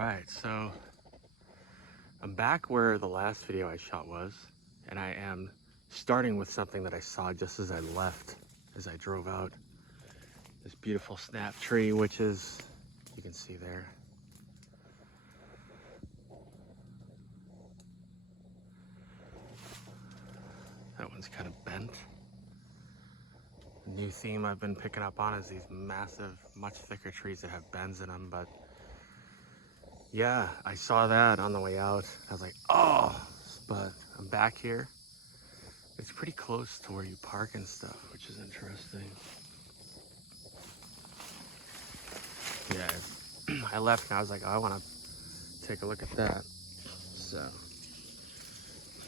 Alright, so I'm back where the last video I shot was, and I am starting with something that I saw just as I left, as I drove out. This beautiful snap tree, which is, you can see there. That one's kind of bent. The new theme I've been picking up on is these massive, much thicker trees that have bends in them, but yeah, I saw that on the way out. I was like, oh, but I'm back here. It's pretty close to where you park and stuff, which is interesting. Yeah, I left and I was like, oh, I want to take a look at that. So,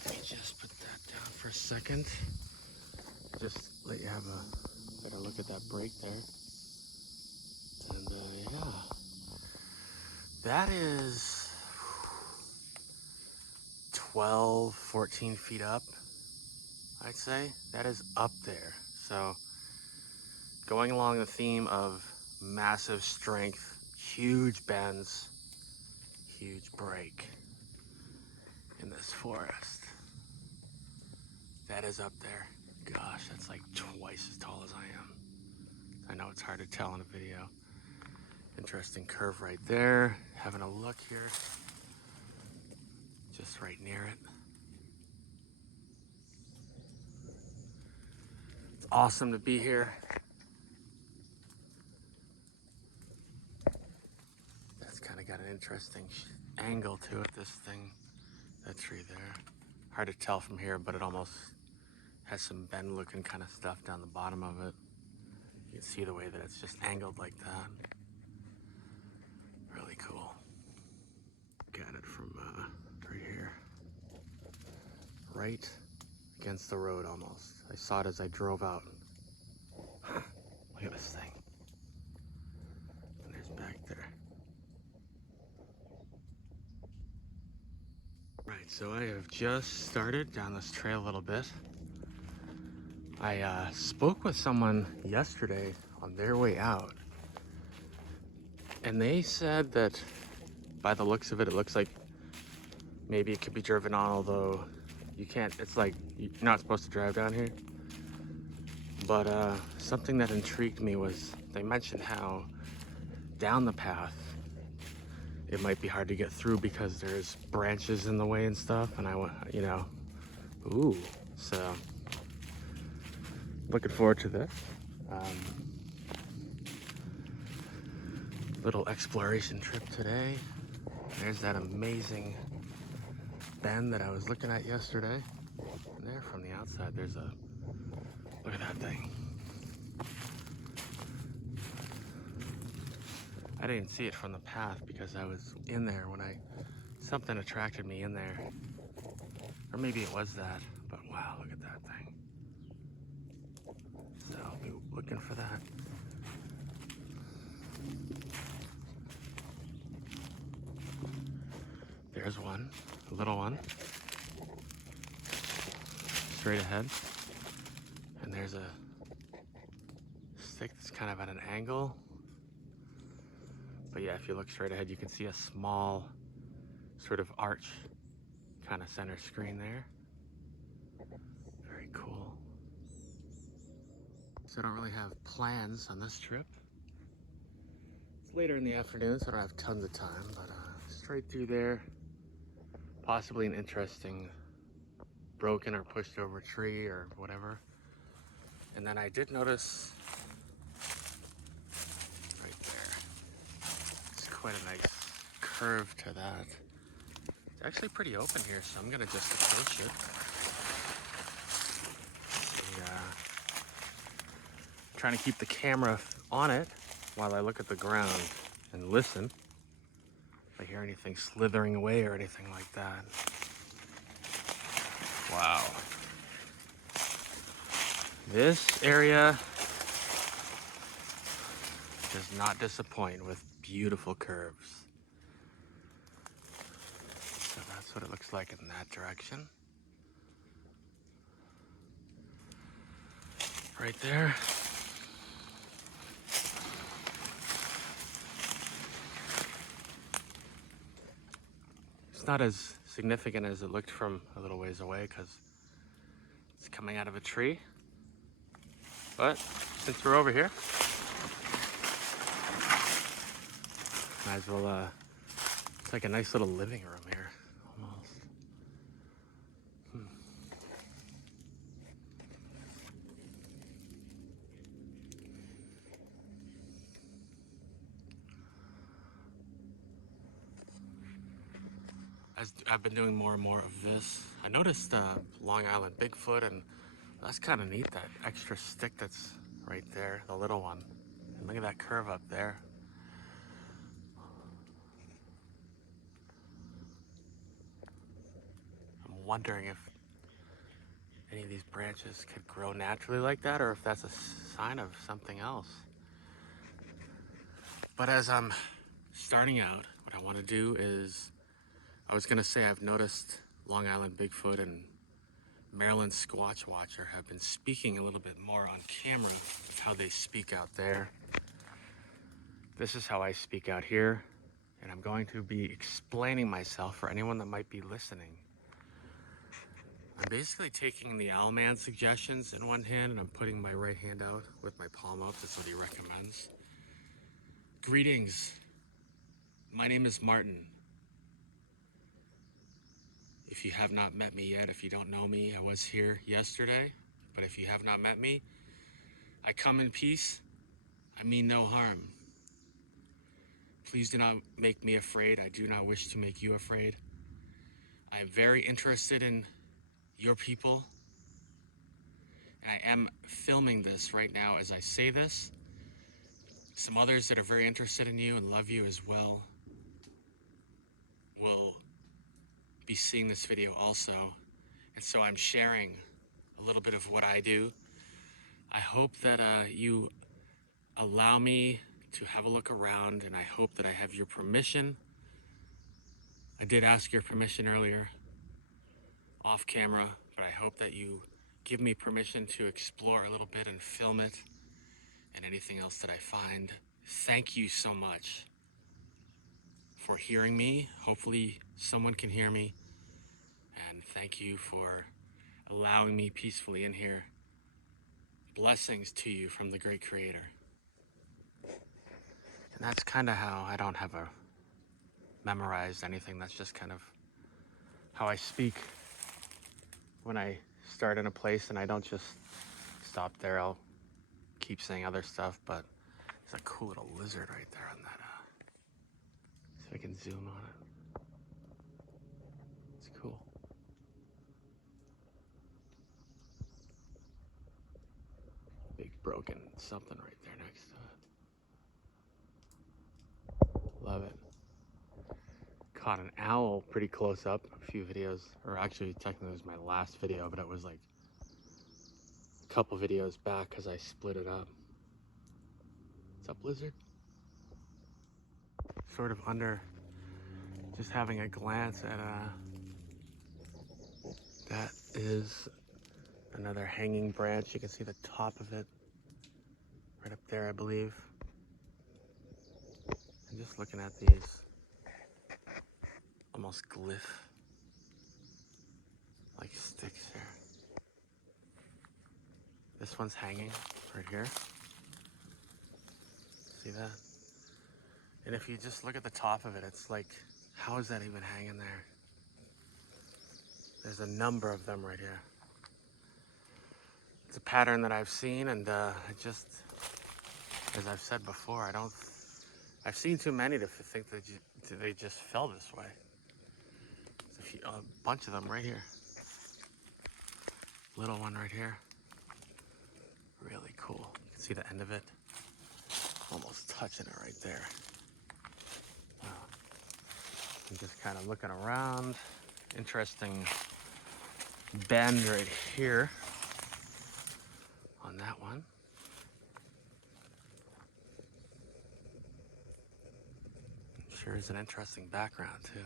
let me just put that down for a second. Just let you have a better look at that break there. And yeah, that is 12, 14 feet up, I'd say. That is up there. So going along the theme of massive strength, huge bends, huge break in this forest. That is up there. Gosh, that's like twice as tall as I am. I know it's hard to tell in a video. Interesting curve right there. Having a look here. Just right near it. It's awesome to be here. That's kind of got an interesting angle to it, this thing. That tree there. Hard to tell from here, but it almost has some bend looking kind of stuff down the bottom of it. You can see the way that it's just angled like that. Really cool. Look at it from right here. Right against the road almost. I saw it as I drove out. Look at this thing. And there's back there. Right, so I have just started down this trail a little bit. I spoke with someone yesterday on their way out, and they said that by the looks of it, it looks like maybe it could be driven on, although you can't, it's like you're not supposed to drive down here. But something that intrigued me was they mentioned how down the path it might be hard to get through because there's branches in the way and stuff, and I want, you know, ooh, so looking forward to this. Little exploration trip today. There's that amazing bend that I was looking at yesterday. And there from the outside, there's a, look at that thing. I didn't see it from the path because I was in there when something attracted me in there. Or maybe it was that, but wow, look at that thing. So I'll be looking for that. There's one, a little one. Straight ahead. And there's a stick that's kind of at an angle. But yeah, if you look straight ahead, you can see a small sort of arch kind of center screen there. Very cool. So I don't really have plans on this trip. It's later in the afternoon, so I don't have tons of time, but straight through there, possibly an interesting broken or pushed over tree or whatever. And then I did notice right there, it's quite a nice curve to that. It's actually pretty open here, so I'm gonna just approach it. Trying to keep the camera on it while I look at the ground and listen. If I hear anything slithering away or anything like that. Wow. This area does not disappoint with beautiful curves. So that's what it looks like in that direction. Right there. It's not as significant as it looked from a little ways away because it's coming out of a tree. But since we're over here, might as well, it's like a nice little living room here, almost. As I've been doing more and more of this, I noticed Long Island Bigfoot, and that's kind of neat, that extra stick that's right there, the little one. And look at that curve up there. I'm wondering if any of these branches could grow naturally like that, or if that's a sign of something else. But as I'm starting out, what I want to do is, I was gonna say I've noticed Long Island Bigfoot and Maryland Squatch Watcher have been speaking a little bit more on camera of how they speak out there. This is how I speak out here, and I'm going to be explaining myself for anyone that might be listening. I'm basically taking the Owlman suggestions in one hand, and I'm putting my right hand out with my palm up. That's what he recommends. Greetings. My name is Martin. If you have not met me yet, if you don't know me, I was here yesterday. But if you have not met me, I come in peace. I mean no harm. Please do not make me afraid. I do not wish to make you afraid. I am very interested in your people. And I am filming this right now as I say this. Some others that are very interested in you and love you as well will be seeing this video also. And so I'm sharing a little bit of what I do. I hope that you allow me to have a look around, and I hope that I have your permission. I did ask your permission earlier off camera, but I hope that you give me permission to explore a little bit and film it and anything else that I find. Thank you so much for hearing me. Hopefully someone can hear me. And thank you for allowing me peacefully in here. Blessings to you from the great Creator. And that's kind of how, I don't have a memorized anything. That's just kind of how I speak when I start in a place, and I don't just stop there. I'll keep saying other stuff, but there's a cool little lizard right there on that. See if I can zoom on it. It's cool. Big broken something right there next to it. Love it. Caught an owl pretty close up a few videos, or actually technically it was my last video, but it was like a couple videos back because I split it up. What's up, lizard? Sort of under, just having a glance at that is another hanging branch. You can see the top of it right up there, I believe. And just looking at these almost glyph like sticks here. This one's hanging right here. See that? And if you just look at the top of it, it's like, how is that even hanging there? There's a number of them right here. It's a pattern that I've seen, and I just, as I've said before, I've seen too many to think that they just fell this way. There's a bunch of them right here. Little one right here. Really cool. You can see the end of it. Almost touching it right there. Wow. I'm just kind of looking around. Interesting bend right here on that one. Sure is an interesting background too.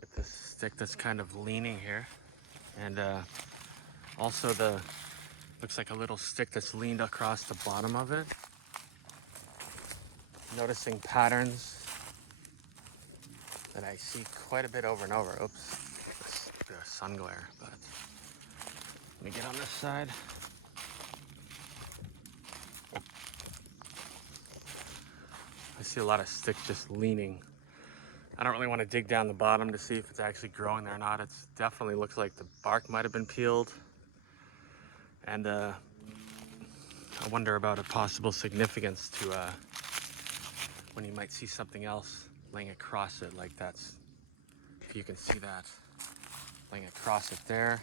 Get this stick that's kind of leaning here, and also looks like a little stick that's leaned across the bottom of it. Noticing patterns that I see quite a bit over and over. Oops, the sun glare, but let me get on this side. I see a lot of sticks just leaning. I don't really want to dig down the bottom to see if it's actually growing there or not. It definitely looks like the bark might have been peeled. And I wonder about a possible significance to when you might see something else laying across it, like that's, if you can see that, laying across it there.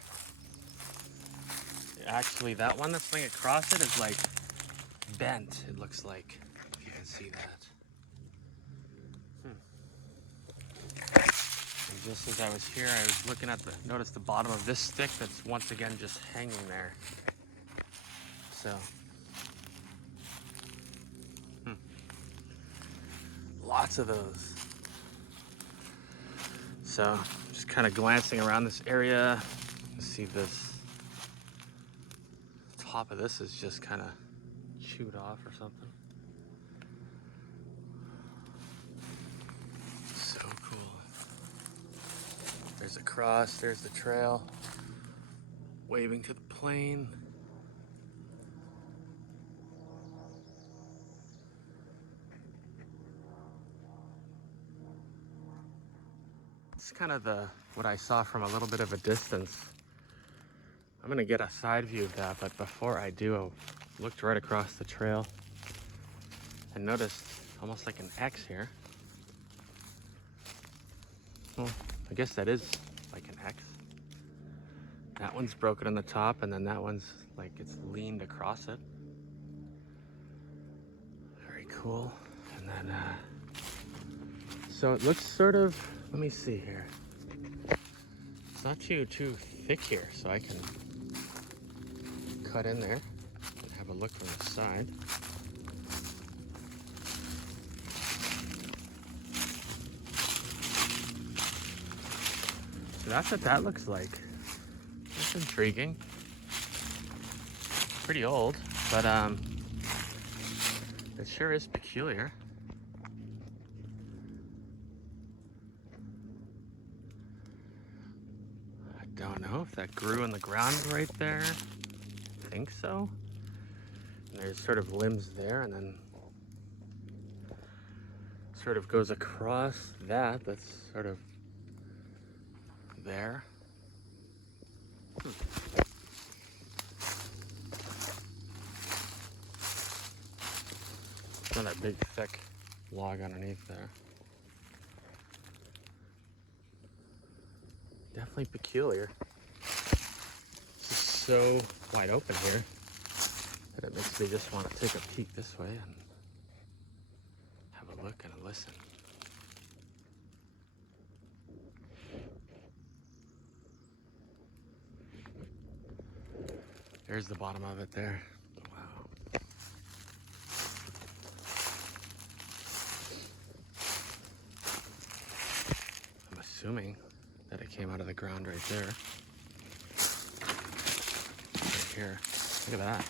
Actually, that one that's laying across it is like bent, it looks like, if you can see that. And just as I was here, I was looking at notice the bottom of this stick that's once again just hanging there. So, lots of those. So, just kind of glancing around this area, you see this top of this is just kind of chewed off or something. So cool. There's a cross, there's the trail, waving to the plane. It's kind of what I saw from a little bit of a distance. I'm gonna get a side view of that, but before I do, I looked right across the trail and noticed almost like an X here. Well, I guess that is like an X. That one's broken on the top, and then that one's like it's leaned across it. Very cool. And then, so it looks sort of, let me see here. It's not too thick here, so I can cut in there and have a look from the side. So that's what that looks like. That's intriguing. Pretty old, but it sure is peculiar. I don't know if that grew in the ground right there. I think so. And there's sort of limbs there, and then sort of goes across that. That's sort of there. Another big thick log underneath there. Definitely peculiar. It's just so wide open here that it makes me just want to take a peek this way and have a look and a listen. There's the bottom of it there. Wow. I'm assuming that it came out of the ground right there. Right here. Look at that.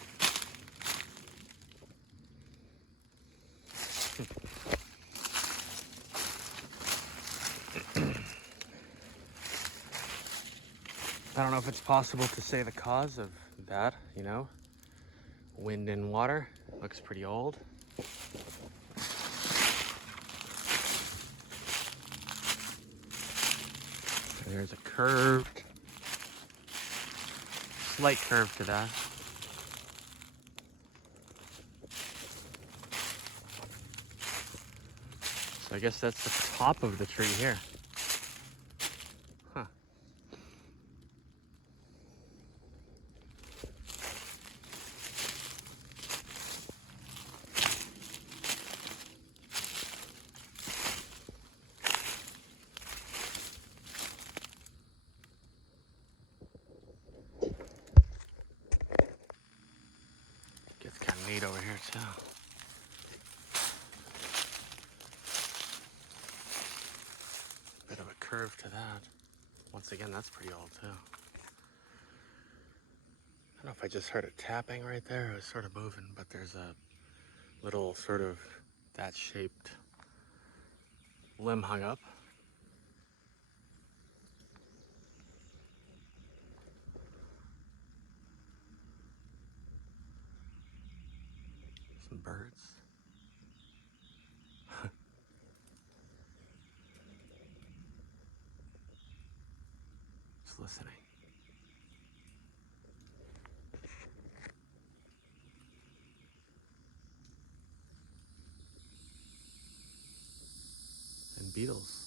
I don't know if it's possible to say the cause of that, you know. Wind and water. Looks pretty old. There's a curved, slight curve to that. So I guess that's the top of the tree here. Huh. Gets kind of neat over here too. Bit of a curve to that. Once again, that's pretty old too. I don't know if I just heard a tapping right there. It was sort of moving, but there's a little sort of that shaped limb hung up. birds. Just listening. And beetles.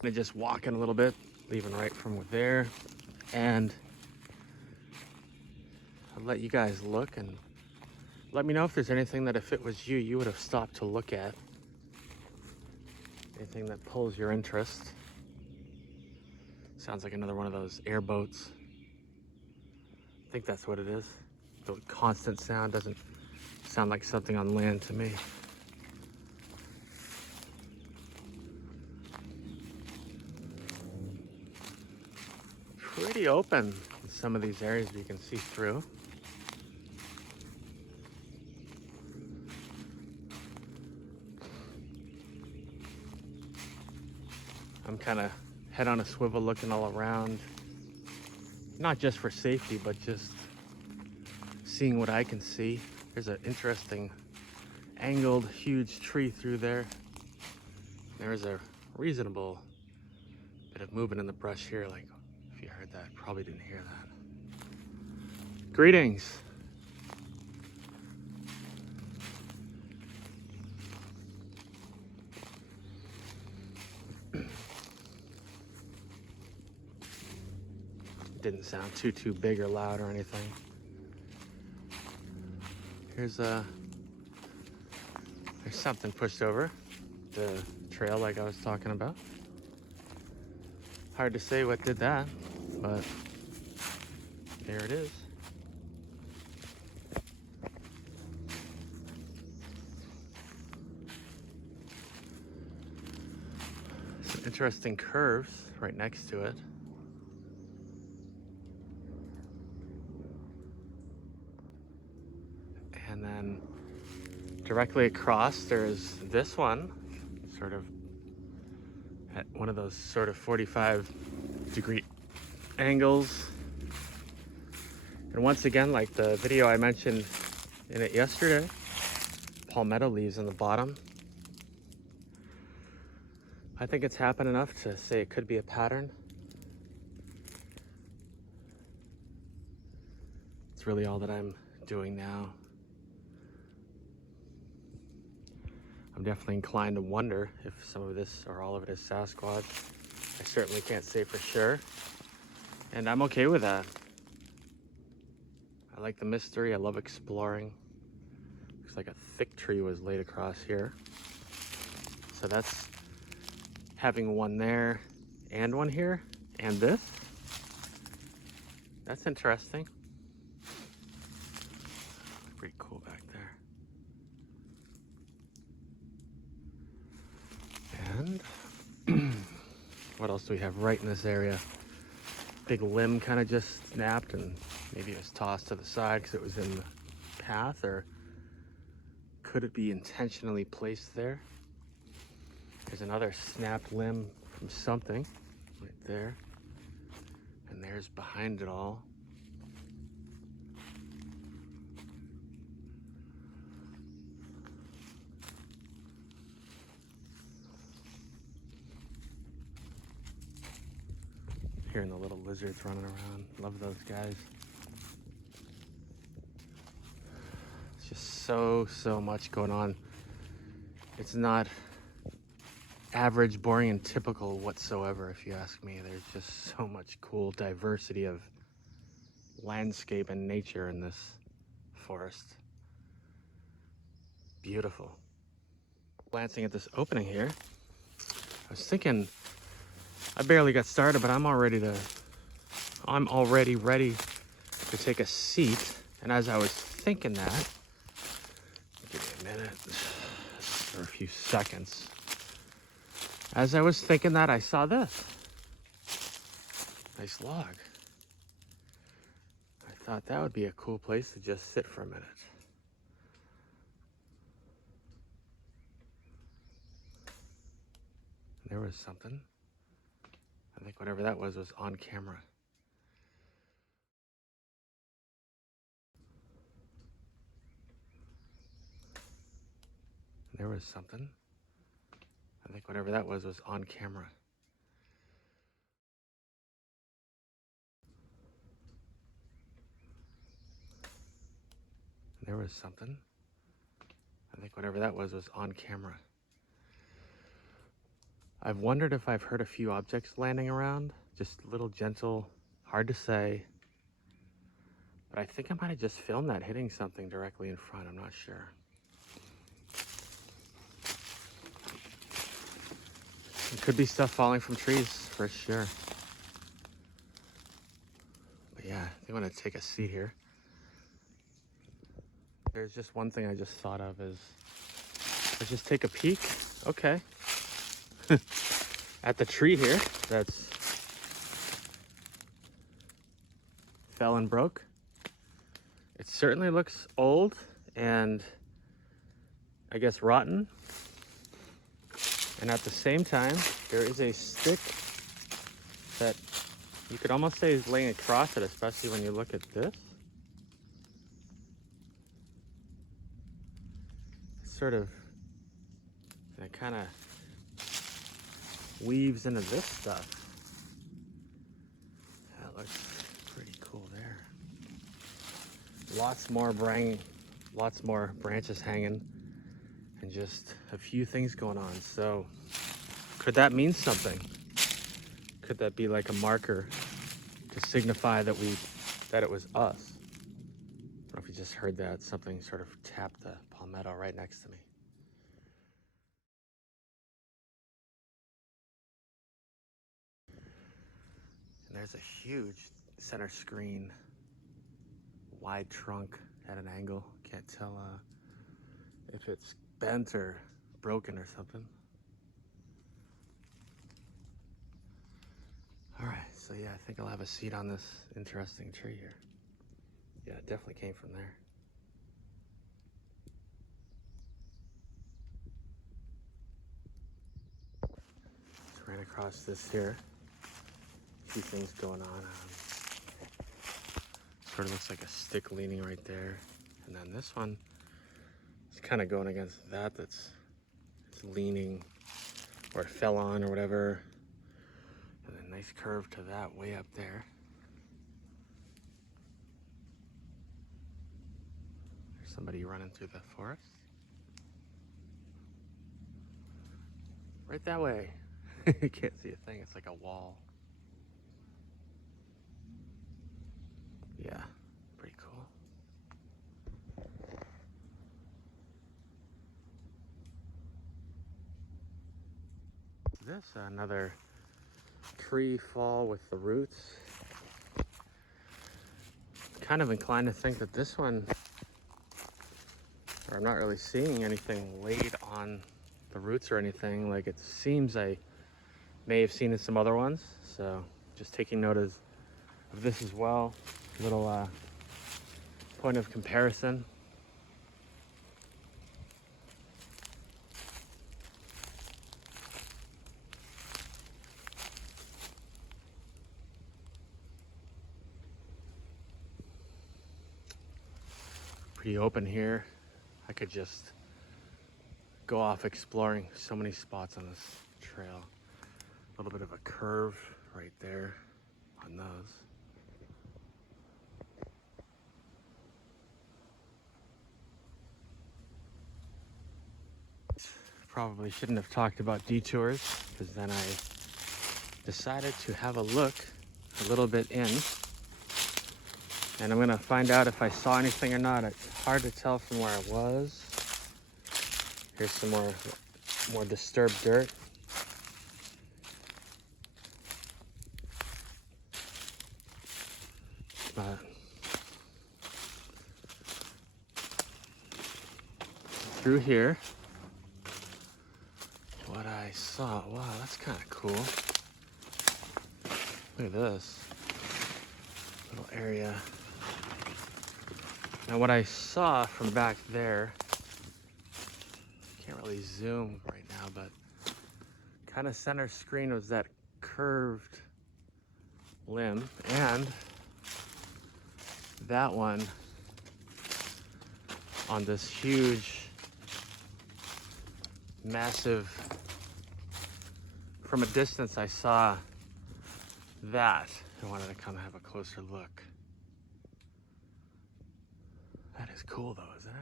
I'm gonna just walk in a little bit, leaving right from there, and I'll let you guys look and let me know if there's anything that if it was you, you would have stopped to look at. Anything that pulls your interest. Sounds like another one of those airboats. I think that's what it is. The constant sound doesn't sound like something on land to me. Pretty open in some of these areas you can see through. I'm kind of head on a swivel looking all around, not just for safety, but just seeing what I can see. There's an interesting angled huge tree through there. There's a reasonable bit of movement in the brush here. Like if you heard that, probably didn't hear that. Greetings. Didn't sound too big or loud or anything. There's something pushed over the trail like I was talking about. Hard to say what did that, but there it is. Some interesting curves right next to it. And then directly across there's this one, sort of at one of those sort of 45-degree angles. And once again, like the video I mentioned in it yesterday, palmetto leaves on the bottom. I think it's happened enough to say it could be a pattern. It's really all that I'm doing now. I'm definitely inclined to wonder if some of this or all of it is Sasquatch. I certainly can't say for sure, and I'm okay with that. I like the mystery. I love exploring. Looks like a thick tree was laid across here. So that's having one there and one here and this. That's interesting. Pretty cool back there. And what else do we have right in this area? Big limb kind of just snapped and maybe it was tossed to the side because it was in the path, or could it be intentionally placed there? There's another snapped limb from something right there. And there's behind it all. Hearing the little lizards running around. Love those guys. It's just so much going on. It's not average, boring, and typical whatsoever, if you ask me. There's just so much cool diversity of landscape and nature in this forest. Beautiful. Glancing at this opening here, I was thinking, I barely got started, but I'm already ready to take a seat. And as I was thinking that, give me a minute, or a few seconds. As I was thinking that, I saw this. Nice log. I thought that would be a cool place to just sit for a minute. There was something. I think whatever that was on camera. There was something. I think whatever that was on camera. There was something. I think whatever that was on camera. I've wondered if I've heard a few objects landing around, just little gentle, hard to say. But I think I might have just filmed that hitting something directly in front, I'm not sure. It could be stuff falling from trees, for sure. But yeah, I think I'm gonna take a seat here. There's just one thing I just thought of is, let's just take a peek, okay, at the tree here that's fell and broke. It certainly looks old and I guess rotten. And at the same time, there is a stick that you could almost say is laying across it, especially when you look at this. It's sort of, and it kind of weaves into this stuff. That looks pretty cool there. Lots more branches hanging, and just a few things going on. So could that mean something? Could that be like a marker to signify that it was us? I don't know if you just heard that. Something sort of tapped the palmetto right next to me. And there's a huge center screen, wide trunk at an angle. Can't tell if it's bent or broken or something. All right, so yeah, I think I'll have a seat on this interesting tree here. Yeah, it definitely came from there. Just ran across this here. A few things going on. Sort of looks like a stick leaning right there. And then this one is kind of going against that that's leaning, or it fell on or whatever. And a nice curve to that way up there. There's somebody running through the forest. Right that way. You can't see a thing, it's like a wall. Yeah, pretty cool. This another tree fall with the roots. Kind of inclined to think that this one, or I'm not really seeing anything laid on the roots or anything. Like it seems I may have seen in some other ones. So just taking note of this as well. Little point of comparison. Pretty open here. I could just go off exploring so many spots on this trail. A little bit of a curve right there on those. Probably shouldn't have talked about detours, because then I decided to have a look a little bit in, and I'm gonna find out if I saw anything or not. It's hard to tell from where I was. Here's some more disturbed dirt. But through here, what I saw, wow, that's kind of cool. Look at this little area. Now what I saw from back there, can't really zoom right now, but kind of center screen was that curved limb, and that one on this huge, massive, from a distance I saw that. I wanted to come have a closer look. That is cool though, isn't it?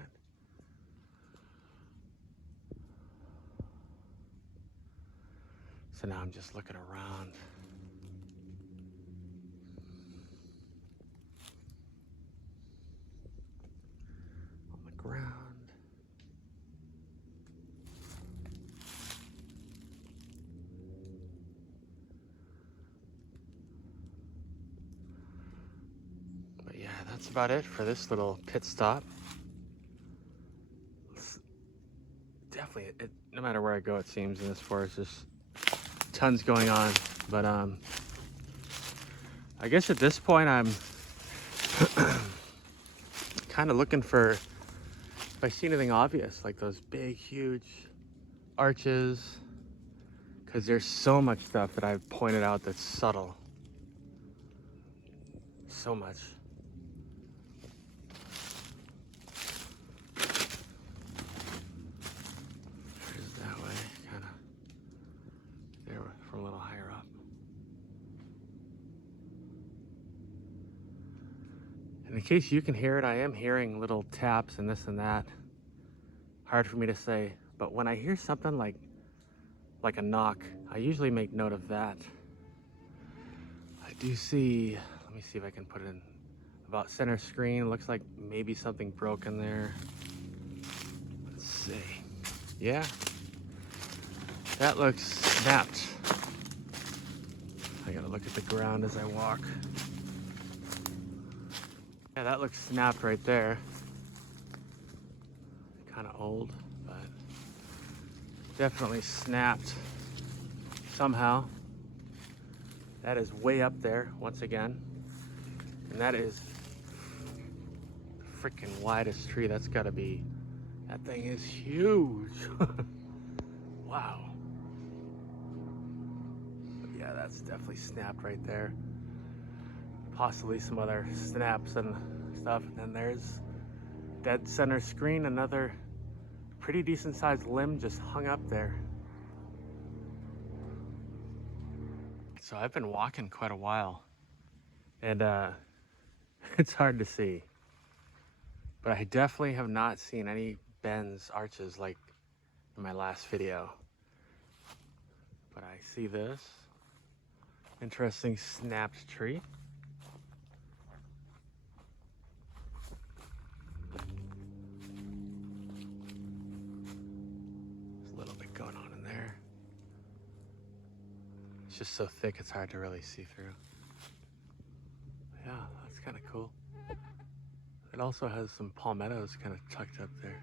So now I'm just looking around. On the ground. But yeah, that's about it for this little pit stop. It's definitely, no matter where I go, it seems in this forest, there's tons going on. But I guess at this point I'm kind of looking for if I see anything obvious, like those big, huge arches, because there's so much stuff that I've pointed out that's subtle. So much. There's that way, kind of there from a little higher up. And in case you can hear it, I am hearing little taps and this and that. Hard for me to say, but when I hear something like a knock, I usually make note of that. I do see, let me see if I can put it in about center screen. Looks like maybe something broken there. Let's see. Yeah, that looks snapped. I gotta look at the ground as I walk. Yeah, that looks snapped right there. Kind of old, but definitely snapped somehow. That is way up there once again. And that is the freaking widest tree. That's gotta be, that thing is huge. Wow. But yeah, that's definitely snapped right there. Possibly some other snaps and stuff. And then there's dead center screen, another pretty decent sized limb just hung up there. So I've been walking quite a while, and it's hard to see, but I definitely have not seen any bends, arches like in my last video. But I see this interesting snapped tree. There's a little bit going on in there. It's just so thick it's hard to really see through. Yeah, that's kind of cool. It also has some palmettos kind of tucked up there.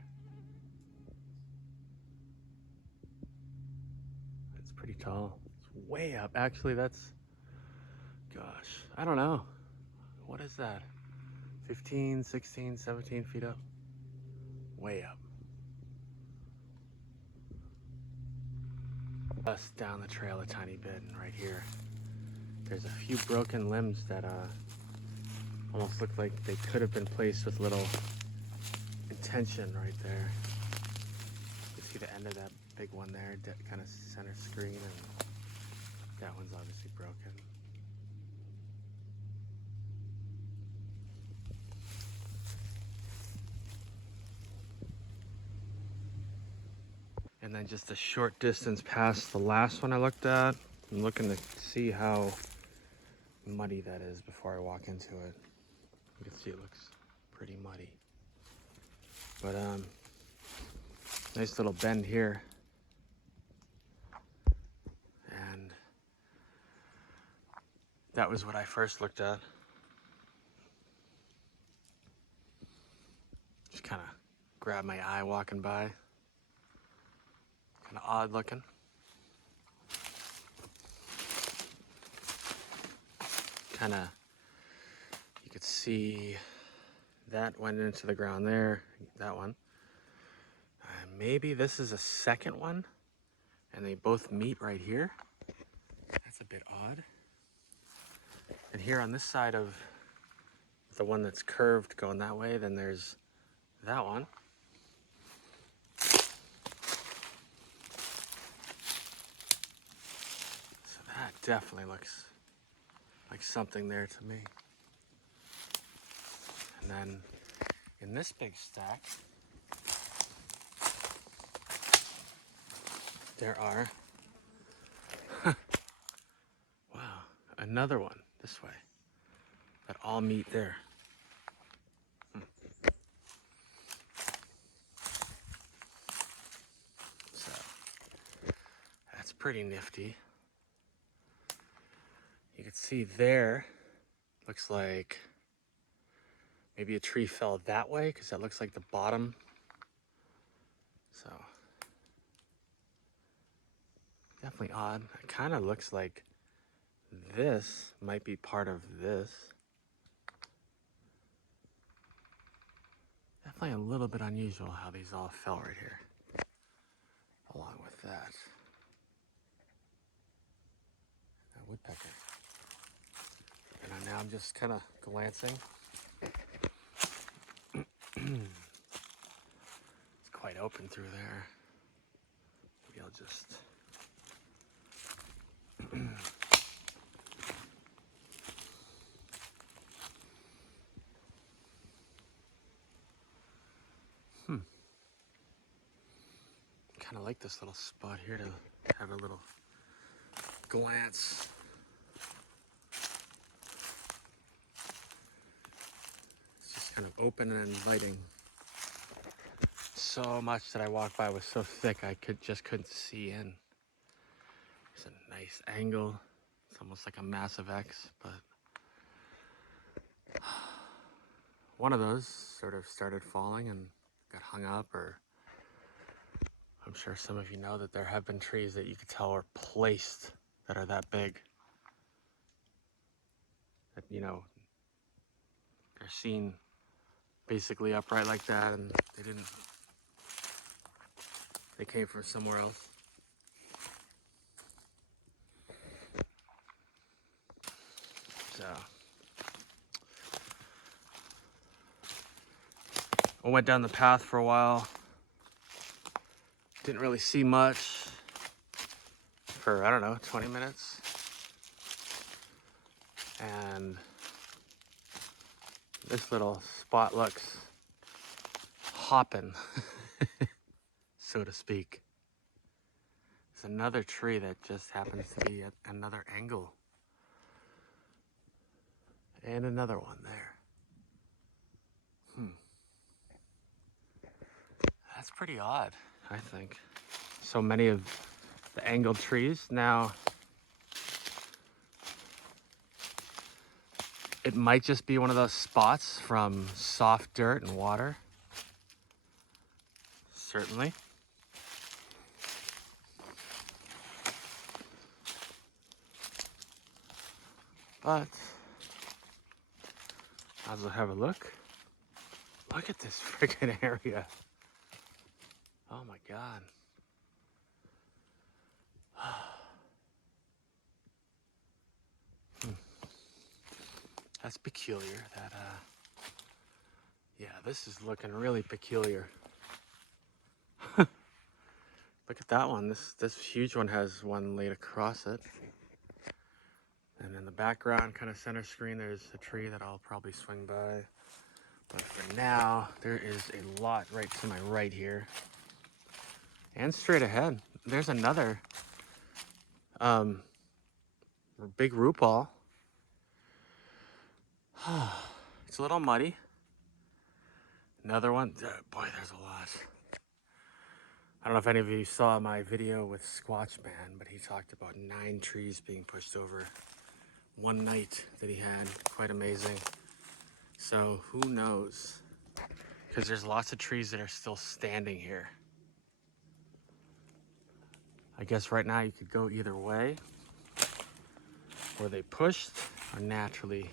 It's pretty tall. It's way up. Actually, that's, gosh, I don't know. What is that? 15, 16, 17 feet up? Way up. Just down the trail a tiny bit, and right here, there's a few broken limbs that almost look like they could have been placed with little intention right there. You see the end of that big one there, kind of center screen, and that one's obviously broken. And then just a short distance past the last one I looked at, I'm looking to see how muddy that is before I walk into it. You can see it looks pretty muddy. But nice little bend here. And that was what I first looked at. Just kind of grabbed my eye walking by. Kind of odd looking. Kind of, you could see that went into the ground there, that one. Maybe this is a second one, and they both meet right here. That's a bit odd. And here on this side of the one that's curved going that way, then there's that one. So that definitely looks like something there to me. And then in this big stack, there are, wow, another one this way that all meet there. So that's pretty nifty. You can see there, looks like maybe a tree fell that way because that looks like the bottom. So definitely odd. It kind of looks like this might be part of this. Definitely a little bit unusual how these all fell right here, along with that. A woodpecker. And now I'm just kind of glancing. It's quite open through there. Maybe I'll just... Kind of like this little spot here to have a little glance. It's just kind of open and inviting. So much that I walked by was so thick I couldn't see in. It's a nice angle. It's almost like a massive X, but one of those sort of started falling and got hung up, or I'm sure some of you know that there have been trees that you could tell are placed that are that big. That, you know, they're seen basically upright like that and they came from somewhere else. So I went down the path for a while. Didn't really see much for, I don't know, 20 minutes. And this little spot looks hopping, so to speak. There's another tree that just happens to be at another angle. And another one there. That's pretty odd, I think. So many of the angled trees. Now, it might just be one of those spots from soft dirt and water. Certainly. But as I have a look, look at this freaking area. Oh my God. That's peculiar. Yeah, this is looking really peculiar. Look at that one. This huge one has one laid across it. And in the background, kind of center screen, there's a tree that I'll probably swing by. But for now, there is a lot right to my right here. And straight ahead, there's another big root ball. It's a little muddy. Another one. Boy, there's a lot. I don't know if any of you saw my video with Sasquatch Man, but he talked about 9 trees being pushed over one night that he had. Quite amazing. So who knows? Because there's lots of trees that are still standing here. I guess right now you could go either way. Were they pushed or naturally?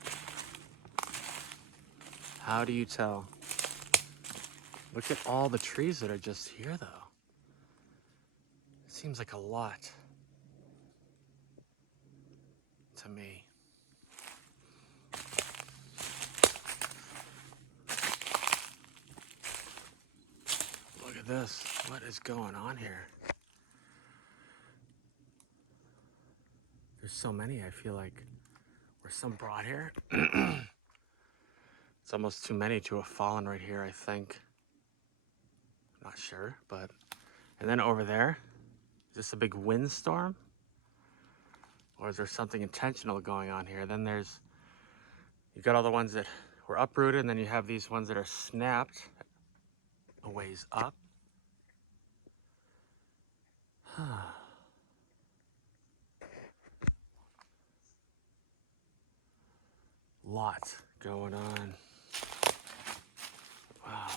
How do you tell? Look at all the trees that are just here though. It seems like a lot to me. at this. What is going on here? There's so many, I feel like. Were some brought here? It's almost too many to have fallen right here, I think. I'm not sure, but... And then over there, is this a big windstorm? Or is there something intentional going on here? Then there's... You've got all the ones that were uprooted, and then you have these ones that are snapped a ways up. Lot going on. Wow.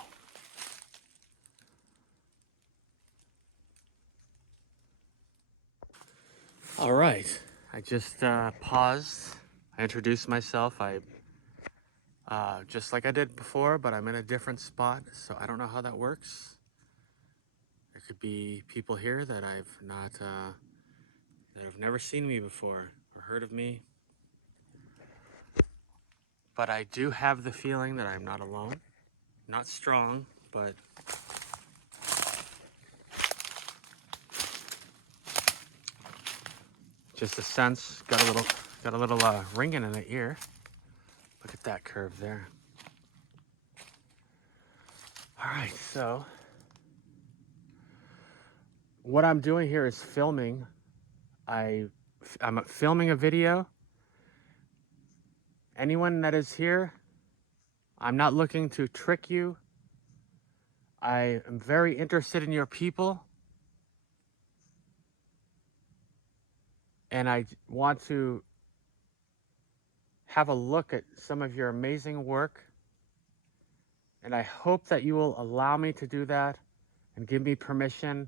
All right, I just paused. I introduced myself. I just like I did before, but I'm in a different spot, so I don't know how that works. There could be people here that I've not, that have never seen me before or heard of me. But I do have the feeling that I'm not alone. Not strong, but just a sense. Got a little ringing in the ear. Look at that curve there. All right, so what I'm doing here is filming. I'm filming a video. Anyone that is here, I'm not looking to trick you. I am very interested in your people. And I want to have a look at some of your amazing work. And I hope that you will allow me to do that and give me permission.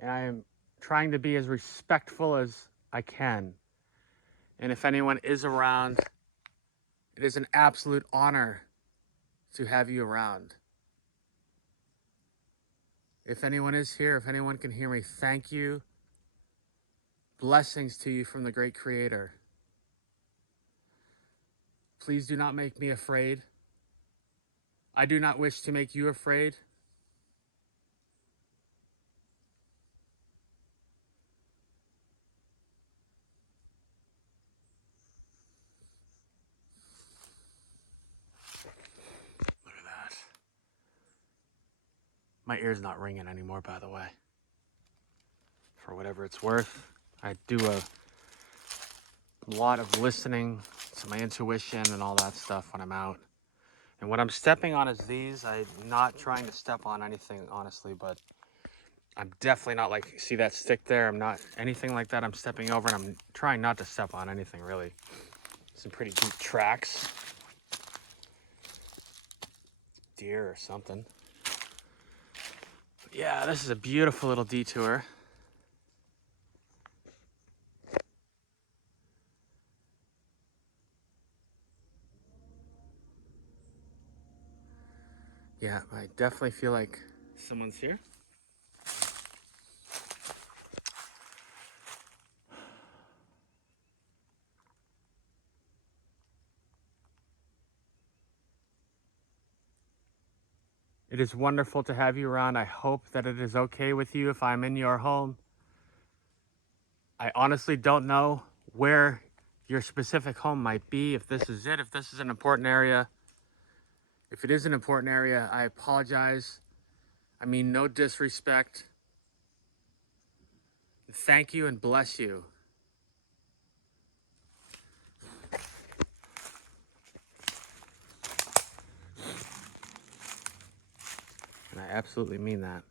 And I am trying to be as respectful as I can. And if anyone is around, it is an absolute honor to have you around. If anyone is here, if anyone can hear me, thank you. Blessings to you from the great Creator. Please do not make me afraid. I do not wish to make you afraid. Look at that. My ear's not ringing anymore, by the way. For whatever it's worth, I do a lot of listening to my intuition and all that stuff when I'm out. And what I'm stepping on is these. I'm not trying to step on anything, honestly, but I'm definitely not like, see that stick there? I'm not anything like that. I'm stepping over and I'm trying not to step on anything, really. Some pretty deep tracks. Deer or something. But yeah, this is a beautiful little detour. Yeah, I definitely feel like someone's here. It is wonderful to have you around. I hope that it is okay with you if I'm in your home. I honestly don't know where your specific home might be, if this is it, if this is an important area. If it is an important area, I apologize. I mean, no disrespect. Thank you and bless you. And I absolutely mean that.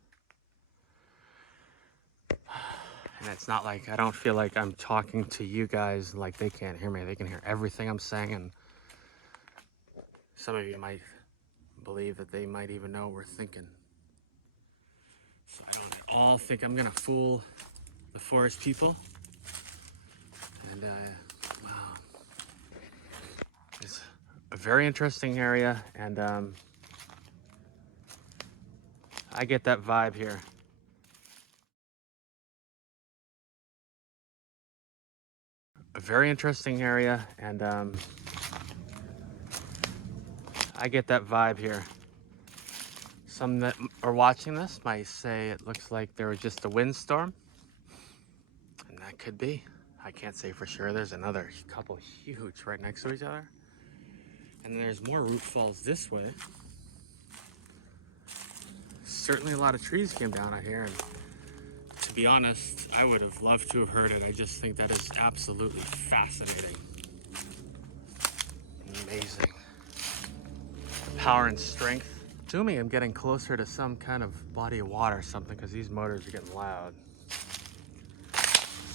And it's not like, I don't feel like I'm talking to you guys like they can't hear me. They can hear everything I'm saying. And some of you might believe that they might even know what we're thinking. So I don't at all think I'm gonna fool the forest people. And wow, it's a very interesting area, and I get that vibe here. A very interesting area, and I get that vibe here. Some that are watching this might say it looks like there was just a windstorm, and that could be. I can't say for sure. There's another couple huge right next to each other. And then there's more root falls this way. Certainly a lot of trees came down out here, and to be honest, I would have loved to have heard it. I just think that is absolutely fascinating. Amazing. The power and strength. Assuming I'm getting closer to some kind of body of water or something, because these motors are getting loud.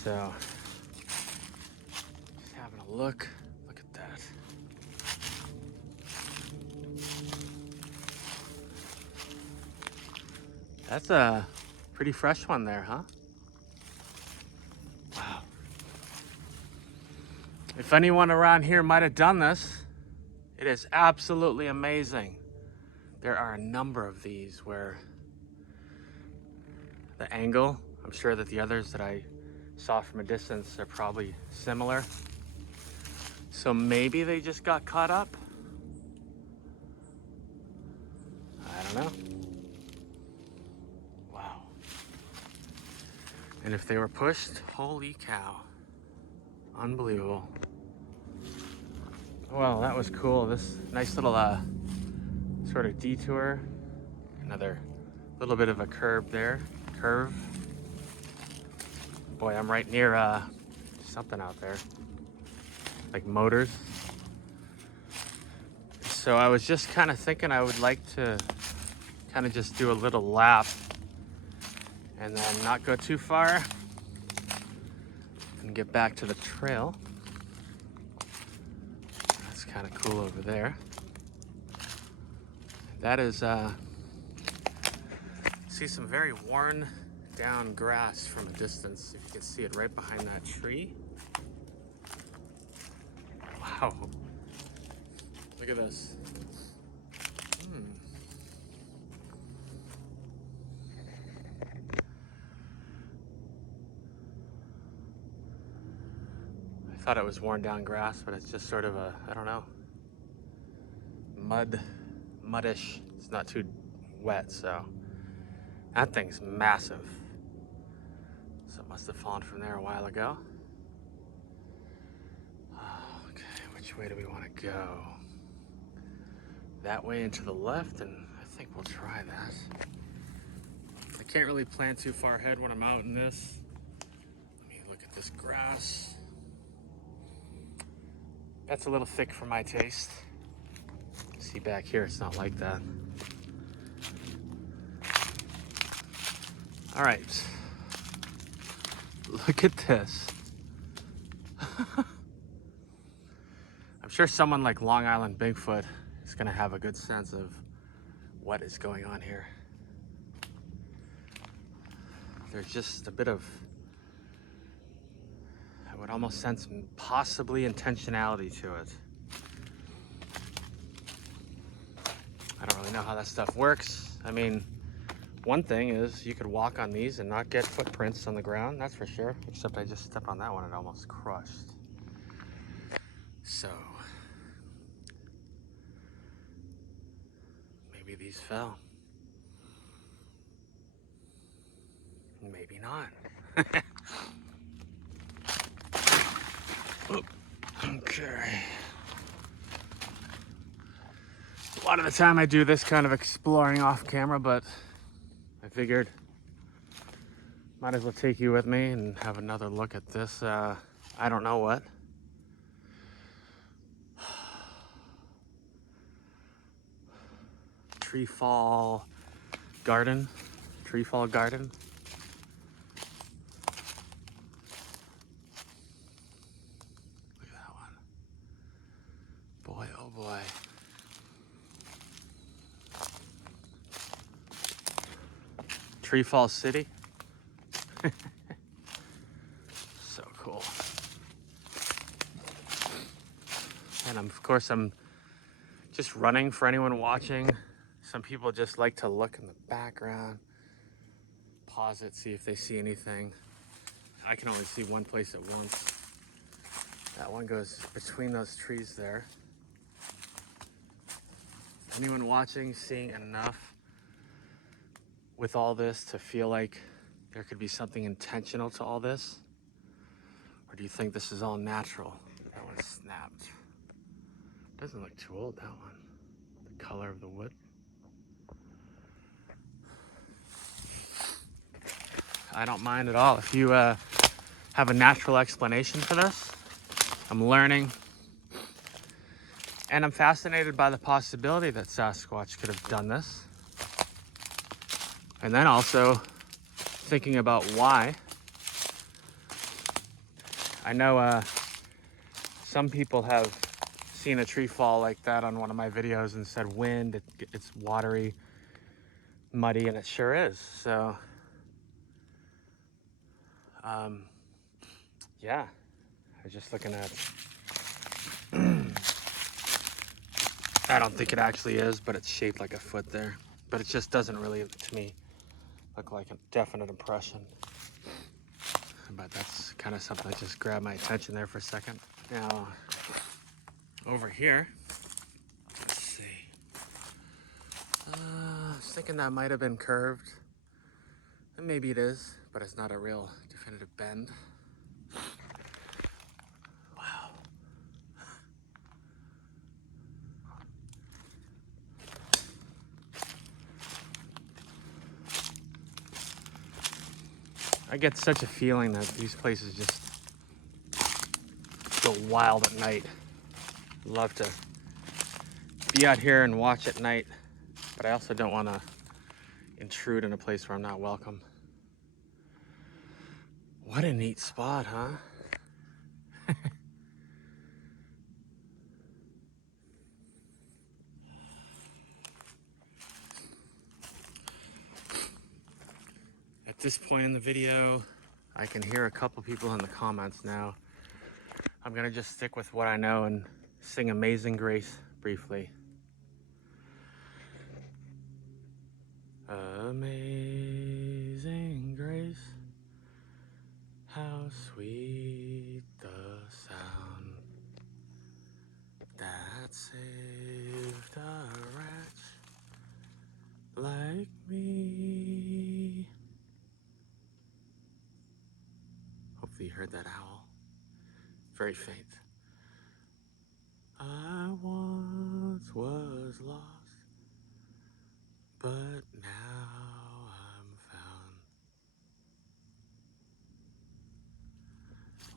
So, just having a look. Look at that. That's a pretty fresh one there, huh? Wow. If anyone around here might have done this, it is absolutely amazing. There are a number of these where the angle, I'm sure that the others that I saw from a distance are probably similar. So maybe they just got caught up. I don't know. Wow. And if they were pushed, holy cow. Unbelievable. Well, that was cool. This nice little sort of detour. Another little bit of a curve there. Boy, I'm right near something out there. Like motors. So I was just kind of thinking I would like to kind of just do a little lap and then not go too far and get back to the trail. That's kind of cool over there. That is, see some very worn down grass from a distance. If you can see it right behind that tree. Wow. Look at this. I thought it was worn down grass, but it's just sort of a, I don't know, muddish. It's not too wet, so that thing's massive. So it must have fallen from there a while ago. Okay, which way do we want to go? That way and to the left, and I think we'll try that. I can't really plan too far ahead when I'm out in this. Let me look at this grass. That's a little thick for my taste. See back here, it's not like that. All right. Look at this. I'm sure someone like Long Island Bigfoot is gonna have a good sense of what is going on here. There's just a bit of, I would almost sense possibly intentionality to it. I don't really know how that stuff works. I mean, one thing is you could walk on these and not get footprints on the ground, that's for sure. Except I just stepped on that one and it almost crushed. So, maybe these fell. Maybe not. Okay. A lot of the time I do this kind of exploring off camera, but I figured might as well take you with me and have another look at this. I don't know what. Treefall Garden. Treefall Garden. Look at that one. Boy, oh boy. Treefall City. So cool. And of course I'm just running for anyone watching. Some people just like to look in the background, pause it, see if they see anything. I can only see one place at once. That one goes between those trees there. Anyone watching, seeing enough with all this to feel like there could be something intentional to all this? Or do you think this is all natural? That one snapped. Doesn't look too old, that one. The color of the wood. I don't mind at all. If you have a natural explanation for this, I'm learning. And I'm fascinated by the possibility that Sasquatch could have done this. And then also thinking about why. I know some people have seen a tree fall like that on one of my videos and said wind, it's watery, muddy, and it sure is. So, yeah, I was just looking at, I don't think it actually is, but it's shaped like a foot there. But it just doesn't really, to me, look like a definite impression. But that's kind of something that just grabbed my attention there for a second. Now, over here, let's see. I was thinking that might have been curved. And maybe it is, but it's not a real definitive bend. Wow. I get such a feeling that these places just go wild at night. Love to be out here and watch at night, but I also don't want to intrude in a place where I'm not welcome. What a neat spot, huh? At this point in the video, I can hear a couple people in the comments now. I'm gonna just stick with what I know and sing Amazing Grace briefly. Amazing grace, how sweet the sound that saved a wretch like me. Hopefully you heard that owl. Very faint. I once was lost, but now I'm found.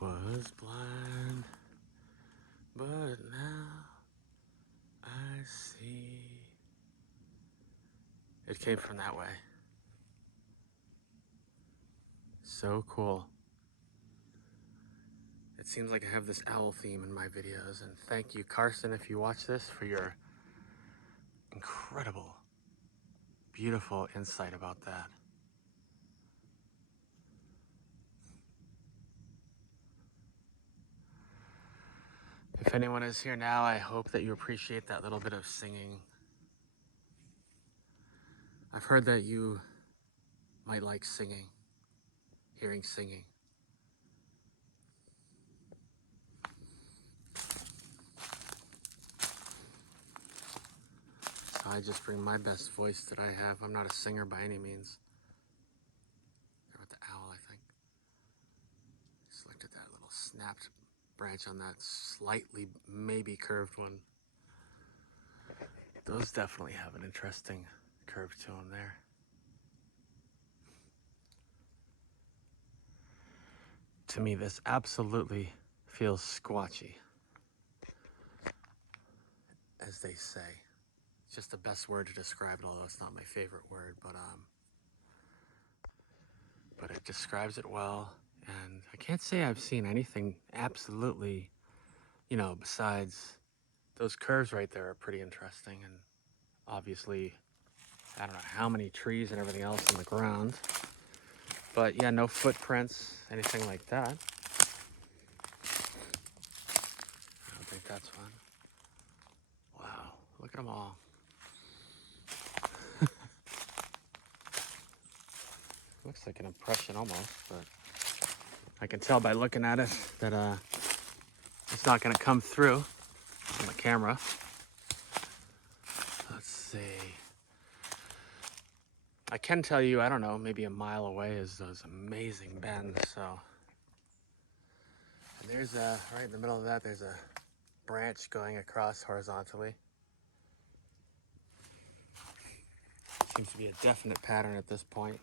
Was blind, but now I see. It came from that way. So cool. It seems like I have this owl theme in my videos, and thank you, Carson, if you watch this, for your incredible, beautiful insight about that. If anyone is here now, I hope that you appreciate that little bit of singing. I've heard that you might like singing, hearing singing. So I just bring my best voice that I have. I'm not a singer by any means. There with the owl, I think. Just looked at that little snapped branch on that slightly maybe curved one. Those definitely have an interesting curve to them there. To me, this absolutely feels squatchy, as they say. It's just the best word to describe it, although it's not my favorite word, but it describes it well. And I can't say I've seen anything absolutely, besides those curves right there are pretty interesting. And obviously, I don't know how many trees and everything else in the ground, but yeah, no footprints, anything like that. I don't think that's one. Wow, look at them all. Looks like an impression almost, but I can tell by looking at it that it's not going to come through on the camera. Let's see. I can tell you, I don't know, maybe a mile away is those amazing bends. So, and there's right in the middle of that, there's a branch going across horizontally. Seems to be a definite pattern at this point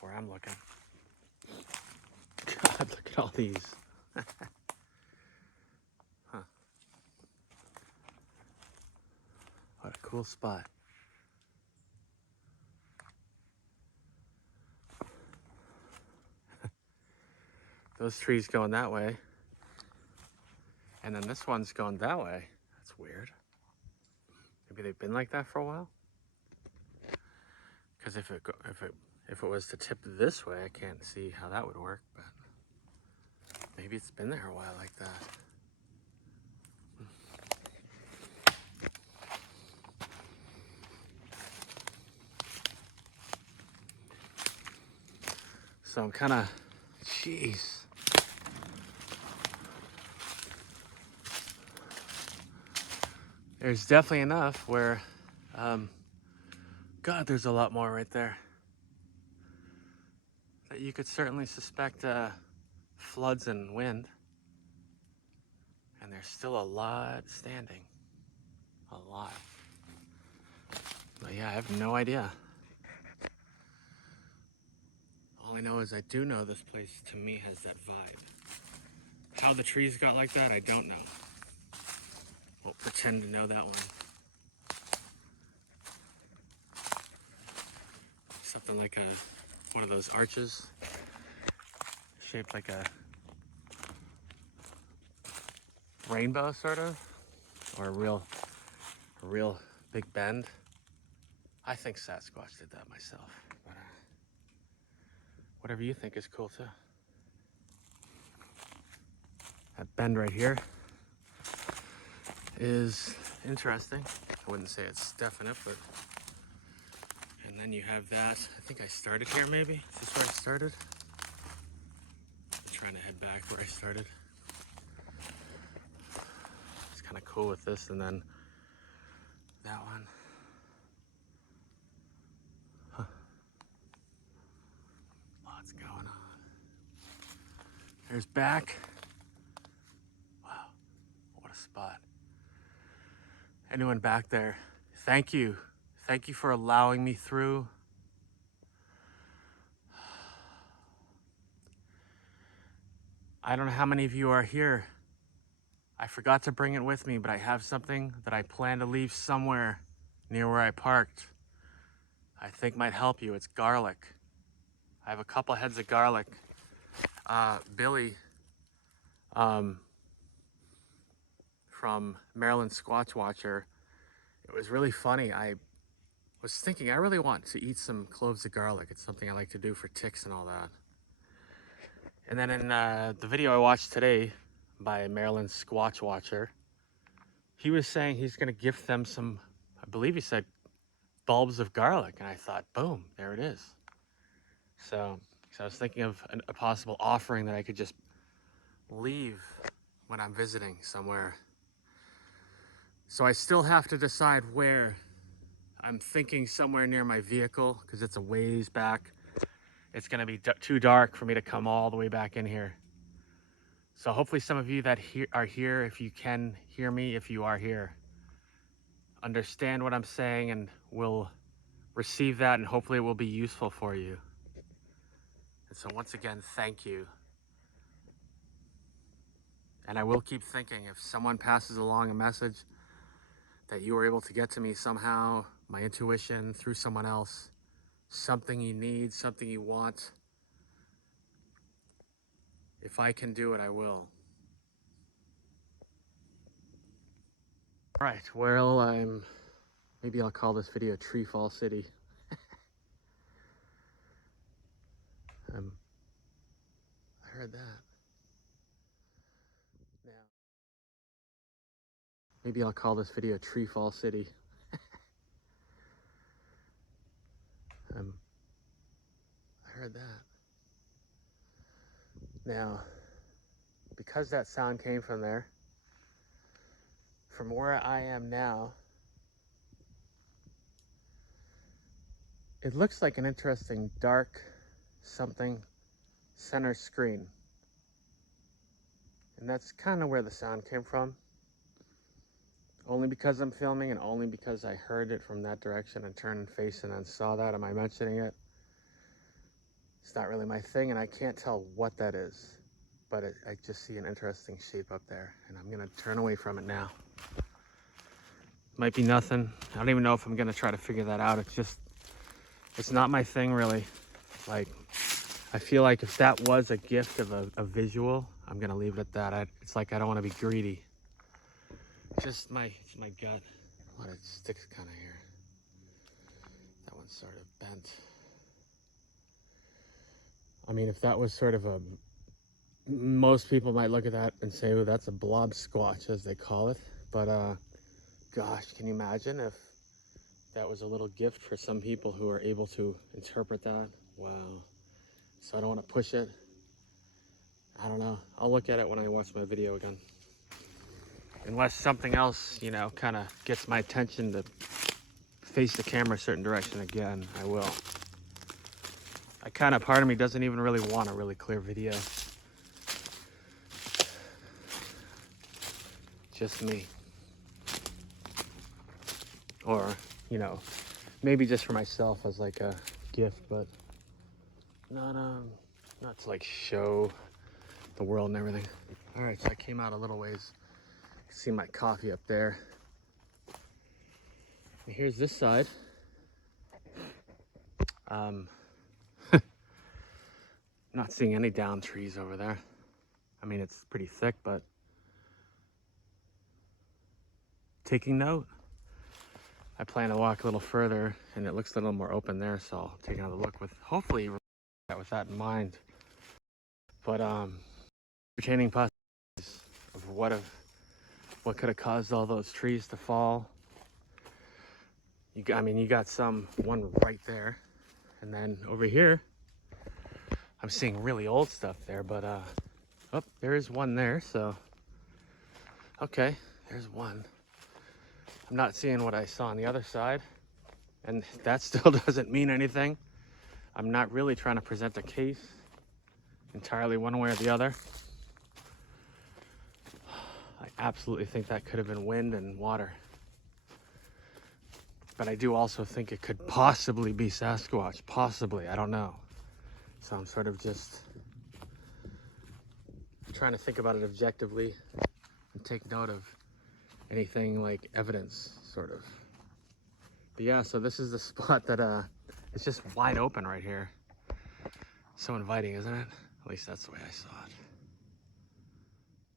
where I'm looking. God, look at all these. Huh. What a cool spot. Those trees going that way. And then this one's going that way. That's weird. Maybe they've been like that for a while. Because if it was to tip this way, I can't see how that would work. But maybe it's been there a while like that. So I'm kind of, jeez. There's definitely enough where, God, there's a lot more right there. That you could certainly suspect floods and wind. And there's still a lot standing. A lot. But yeah, I have no idea. All I know is I do know this place, to me, has that vibe. How the trees got like that, I don't know. Won't pretend to know that one. Something like one of those arches, shaped like a rainbow, sort of, or a real big bend. I think Sasquatch did that myself, but whatever you think is cool too. That bend right here is interesting. I wouldn't say it's definite, but. And then you have that. I think I started here, maybe. Is this where I started? I'm trying to head back where I started. It's kind of cool with this, and then that one. Huh. Lots going on. There's back. Wow, what a spot. Anyone back there, thank you. Thank you for allowing me through. I don't know how many of you are here. I forgot to bring it with me, but I have something that I plan to leave somewhere near where I parked. I think might help you. It's garlic. I have a couple heads of garlic. Billy from Maryland Squatch Watcher, it was really funny. I was thinking I really want to eat some cloves of garlic. It's something I like to do for ticks and all that. And then in the video I watched today by Maryland Squatch Watcher, he was saying he's going to gift them some, I believe he said, bulbs of garlic. And I thought, boom, there it is. So I was thinking of a possible offering that I could just leave when I'm visiting somewhere. So I still have to decide where. I'm thinking somewhere near my vehicle because it's a ways back. It's going to be too dark for me to come all the way back in here. So hopefully some of you that are here, if you can hear me, if you are here, understand what I'm saying and will receive that, and hopefully it will be useful for you. And so once again, thank you. And I will keep thinking if someone passes along a message that you were able to get to me somehow, my intuition, through someone else, something you need, something you want. If I can do it, I will. All right, well, maybe I'll call this video Treefall City. I heard that. Now, maybe I'll call this video Treefall City. I heard that. Now, because that sound came from there, from where I am now, It looks like an interesting dark something center screen. And that's kind of where the sound came from. Only because I'm filming and only because I heard it from that direction and turned and faced and then saw that. Am I mentioning it? It's not really my thing and I can't tell what that is. But I just see an interesting shape up there and I'm gonna turn away from it now. Might be nothing. I don't even know if I'm gonna try to figure that out. It's not my thing really. Like, I feel like if that was a gift of a visual, I'm gonna leave it at that. It's like I don't wanna be greedy. Just my gut. What, it sticks kinda here. That one's sort of bent. I mean, if that was sort of most people might look at that and say, oh, that's a blob squatch, as they call it. But gosh, can you imagine if that was a little gift for some people who are able to interpret that? Wow. So I don't want to push it. I don't know. I'll look at it when I watch my video again. Unless something else, you know, kind of gets my attention to face the camera a certain direction again, I will. Part of me doesn't even really want a really clear video. Just me. Or, you know, maybe just for myself as like a gift, but not to like show the world and everything. All right, so I came out a little ways. You can see my coffee up there. And here's this side. Not seeing any down trees over there. I mean, it's pretty thick, but taking note. I plan to walk a little further and it looks a little more open there, so I'll take another look with hopefully with that in mind. But entertaining possibilities of what could have caused all those trees to fall. You got one right there, and then over here I'm seeing really old stuff there, but oh, there is one there, so okay, there's one. I'm not seeing what I saw on the other side, and that still doesn't mean anything. I'm not really trying to present a case entirely one way or the other. I absolutely think that could have been wind and water. But I do also think it could possibly be Sasquatch. Possibly, I don't know. So I'm sort of just trying to think about it objectively and take note of anything like evidence, sort of. But yeah, so this is the spot that it's just wide open right here. So inviting, isn't it? At least that's the way I saw it.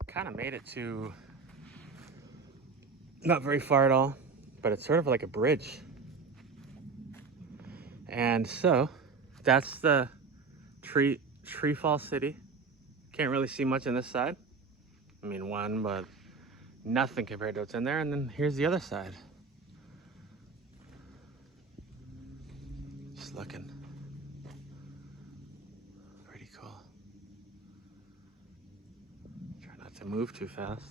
Kind of made it to not very far at all, but it's sort of like a bridge. And so that's the Treefall City. Can't really see much on this side. I mean, one, but nothing compared to what's in there. And then here's the other side. Just looking. Pretty cool. Try not to move too fast.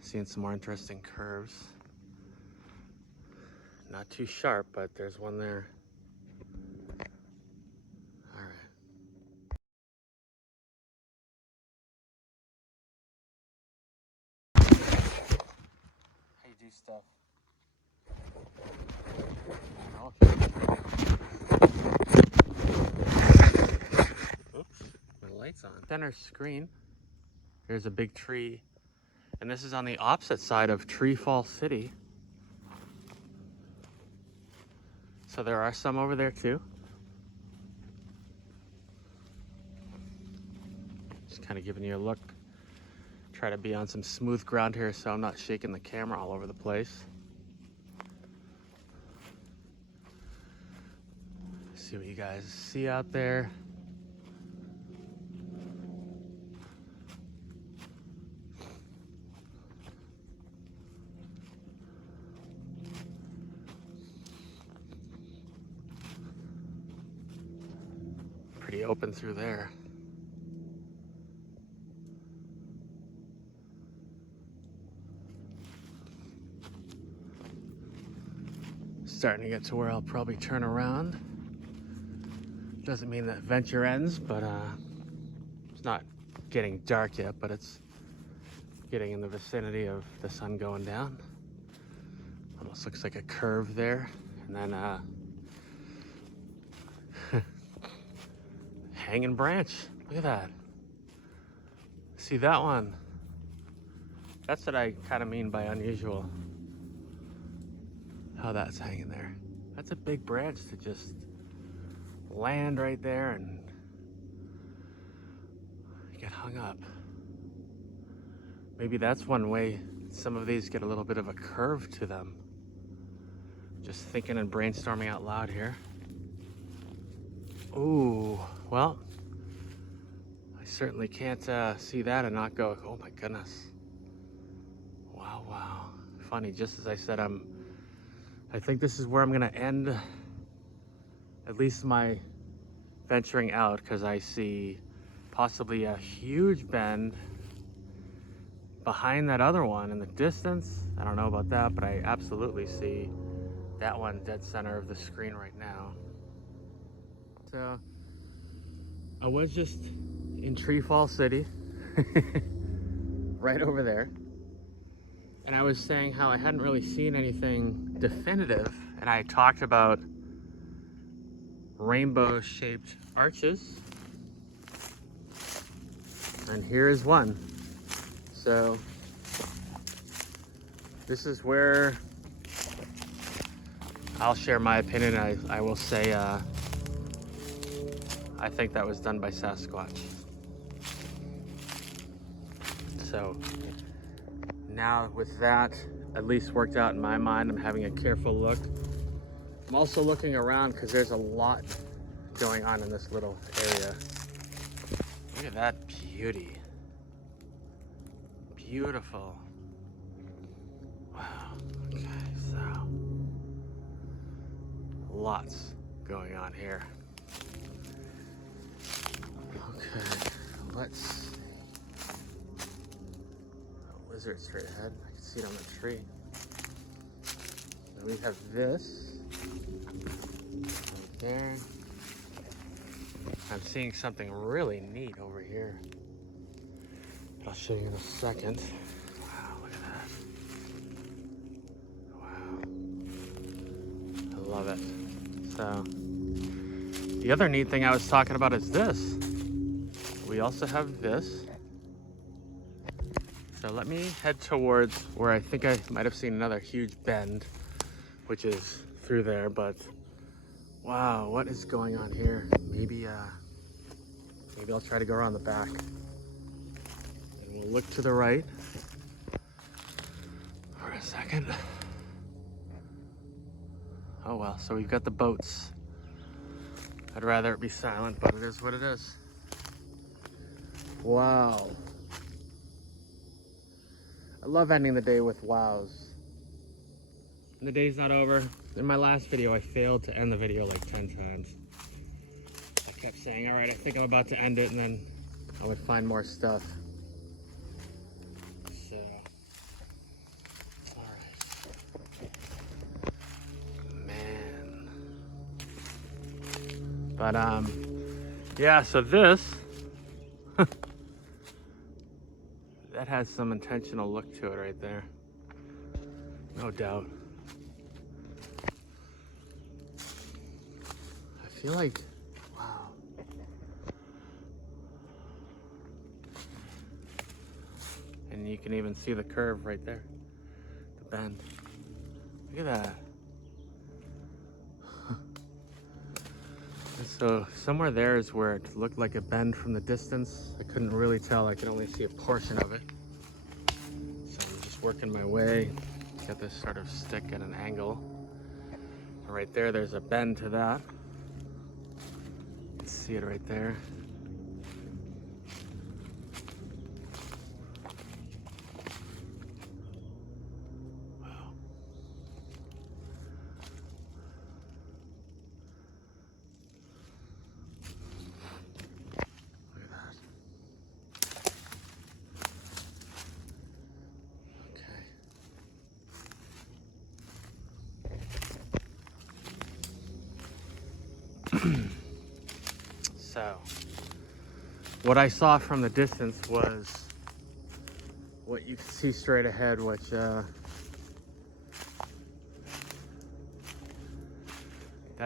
Seeing some more interesting curves. Not too sharp, but there's one there. All right. How you do stuff. Oops, my light's on. Center screen. There's a big tree. And this is on the opposite side of Treefall City. So there are some over there too. Just kind of giving you a look. Try to be on some smooth ground here so I'm not shaking the camera all over the place. See what you guys see out there. Pretty open through there. Starting to get to where I'll probably turn around. Doesn't mean that venture ends, but it's not getting dark yet, but it's getting in the vicinity of the sun going down. Almost looks like a curve there. And then hanging branch. Look at that. See that one? That's what I kind of mean by unusual. How that's hanging there. That's a big branch to just land right there and get hung up. Maybe that's one way some of these get a little bit of a curve to them. Just thinking and brainstorming out loud here. Ooh, well, I certainly can't see that and not go, oh my goodness. Wow, wow. Funny, just as I said, I think this is where I'm gonna end at least my venturing out, because I see possibly a huge bend behind that other one in the distance. I don't know about that, but I absolutely see that one dead center of the screen right now. So I was just in Treefall City, right over there. And I was saying how I hadn't really seen anything definitive, and I talked about rainbow-shaped arches. And here is one. So this is where I'll share my opinion. I will say I think that was done by Sasquatch. So now with that at least worked out in my mind, I'm having a careful look. I'm also looking around because there's a lot going on in this little area. Look at that beauty. Beautiful. Wow. Okay, so lots going on here. Okay, let's see. A lizard straight ahead. I can see it on the tree. And we have this right there. I'm seeing something really neat over here. I'll show you in a second. Wow, look at that. Wow. I love it. So, the other neat thing I was talking about is this. We also have this. So let me head towards where I think I might have seen another huge bend, which is through there, but wow, what is going on here? Maybe I'll try to go around the back. And we'll look to the right for a second. Oh well, so we've got the boats. I'd rather it be silent, but it is what it is. Wow. I love ending the day with wows. And the day's not over. In my last video, I failed to end the video like 10 times. I kept saying, all right, I think I'm about to end it, and then I would find more stuff. So, all right. Man. But, yeah, so this, that has some intentional look to it right there. No doubt. I feel like, wow. And you can even see the curve right there, the bend. Look at that. And so somewhere there is where it looked like a bend from the distance. I couldn't really tell, I could only see a portion of it. So I'm just working my way. Got this sort of stick at an angle. Right there, there's a bend to that. You can see it right there. Wow. Look at that. Okay. So, what I saw from the distance was what you can see straight ahead, which that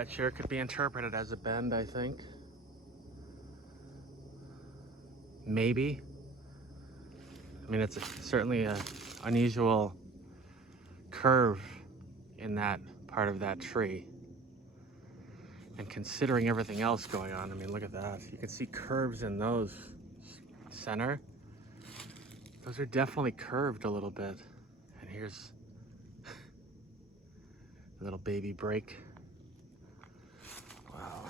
sure could be interpreted as a bend, I think. Maybe. I mean, it's certainly an unusual curve in that part of that tree. And considering everything else going on, I mean, look at that. You can see curves in those center. Those are definitely curved a little bit. And here's a little baby break. Wow.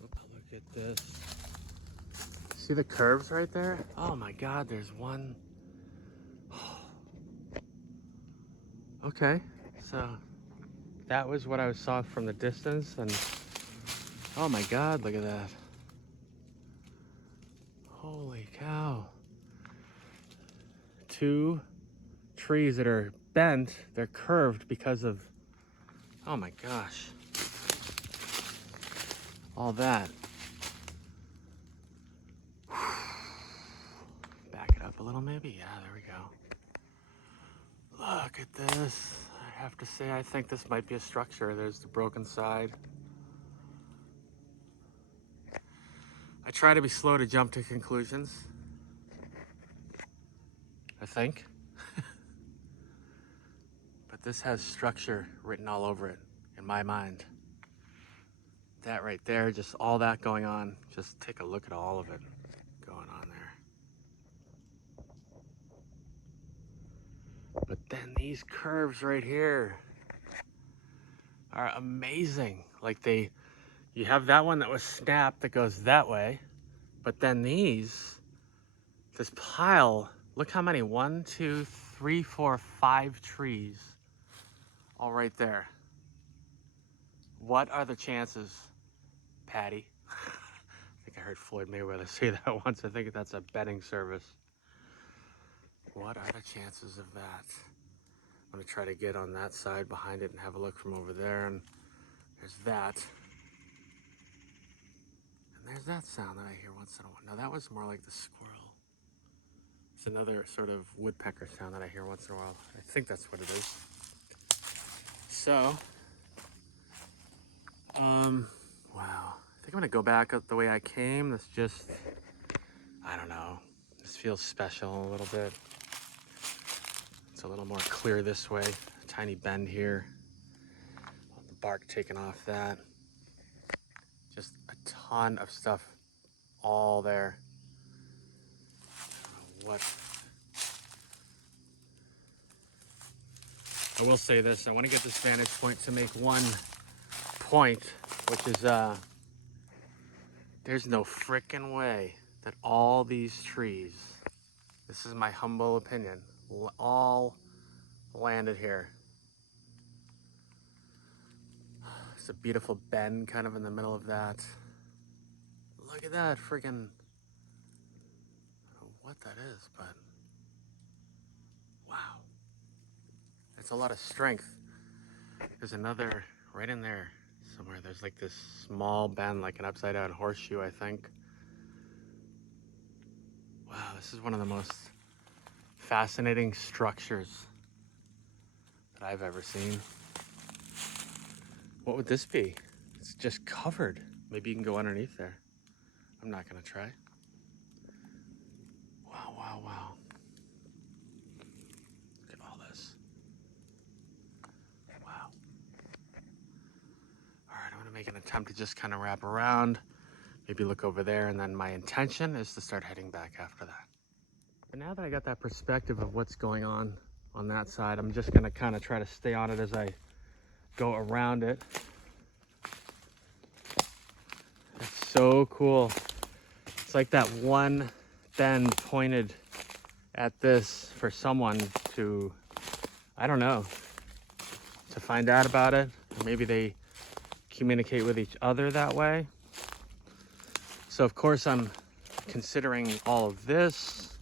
Look at this. See the curves right there? Oh my God, there's one. Okay, so that was what I saw from the distance, and oh my God, look at that. Holy cow. Two trees that are bent, they're curved because of, oh my gosh, all that. Back it up a little maybe, yeah, there we go. Look at this. I have to say, I think this might be a structure. There's the broken side. I try to be slow to jump to conclusions, I think. But this has structure written all over it, in my mind. That right there, just all that going on. Just take a look at all of it going on there. But then these curves right here are amazing. Like you have that one that was snapped that goes that way, but then this pile, look how many, 1, 2, 3, 4, 5 trees all right there. What are the chances, Patty? I think I heard Floyd Mayweather say that once. I think that's a betting service. What are the chances of that? I'm gonna try to get on that side behind it and have a look from over there, and there's that. And there's that sound that I hear once in a while. Now that was more like the squirrel. It's another sort of woodpecker sound that I hear once in a while. I think that's what it is. So, wow. I think I'm gonna go back up the way I came. This just, I don't know. This feels special a little bit. It's a little more clear this way. A tiny bend here. The bark taken off that. Just a ton of stuff all there. I don't know what. I will say this, I want to get this vantage point to make one point, which is there's no frickin' way that all these trees, this is my humble opinion, all landed here. It's a beautiful bend kind of in the middle of that. Look at that frickin', I don't know what that is, but wow. It's a lot of strength. There's another right in there somewhere. There's like this small bend, like an upside down horseshoe, I think. Wow, this is one of the most fascinating structures that I've ever seen. What would this be? It's just covered. Maybe you can go underneath there. I'm not gonna try. Wow, wow, wow. Look at all this. Wow. All right, I'm gonna make an attempt to just kind of wrap around, maybe look over there, and then my intention is to start heading back after that. But now that I got that perspective of what's going on that side, I'm just gonna kind of try to stay on it as I go around it. It's so cool. It's like that one bend pointed at this for someone to, I don't know, to find out about it. Or maybe they communicate with each other that way. So of course I'm considering all of this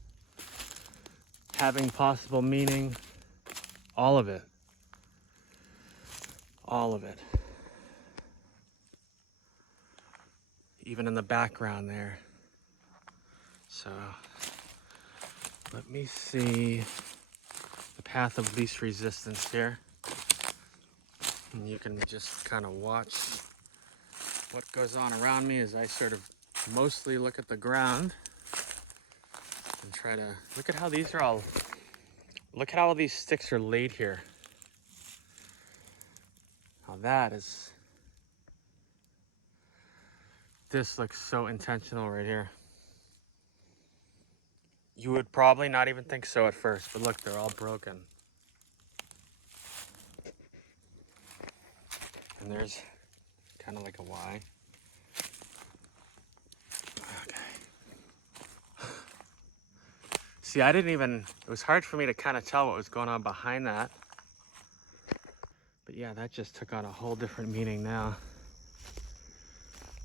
having possible meaning, all of it. all of it. Even in the background there. So let me see the path of least resistance here. And you can just kind of watch what goes on around me as I sort of mostly look at the ground and try to look at how these are all, look at how all these sticks are laid here. Now that is, this looks so intentional right here. You would probably not even think so at first, but look, they're all broken. And there's kind of like a Y. Okay. See, I didn't even, it was hard for me to kind of tell what was going on behind that. But yeah, that just took on a whole different meaning now.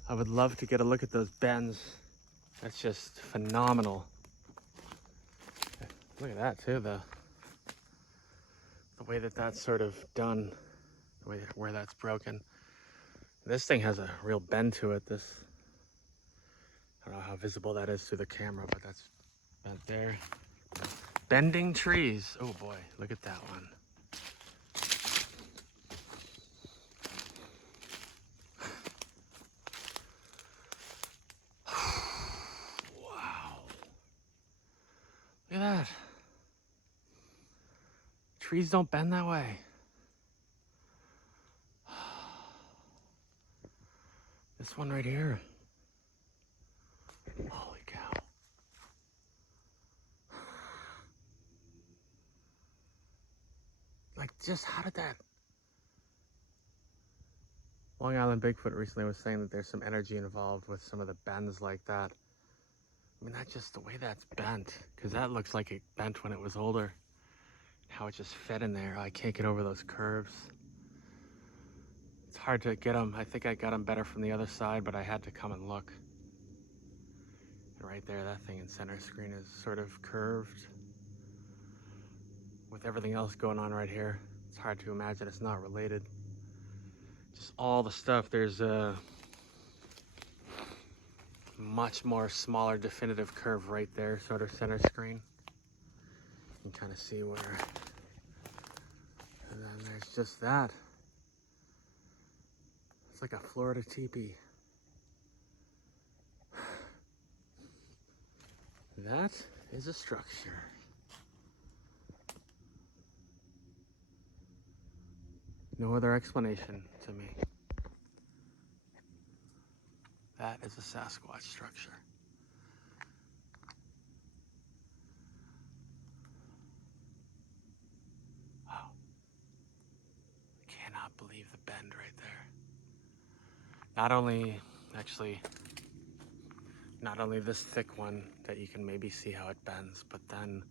I would love to get a look at those bends. That's just phenomenal. Look at that too, the way that that's sort of done, the way where that's broken. This thing has a real bend to it. This, I don't know how visible that is through the camera, but that's bent there. Bending trees. Oh boy, look at that one. Wow. Look at that. Trees don't bend that way. This one right here. Holy cow. Like, just how did that? Long Island Bigfoot recently was saying that there's some energy involved with some of the bends like that. I mean, that's just the way that's bent, because that looks like it bent when it was older. How it just fit in there. I can't get over those curves. It's hard to get them. I think I got them better from the other side, but I had to come and look. And right there, that thing in center screen is sort of curved. With everything else going on right here, it's hard to imagine it's not related. Just all the stuff. There's a much more smaller definitive curve right there, sort of center screen. You can kind of see where. And then there's just that. It's like a Florida teepee. That is a structure. No other explanation to me. That is a Sasquatch structure. Wow. I cannot believe the bend right there. Not only this thick one that you can maybe see how it bends, but then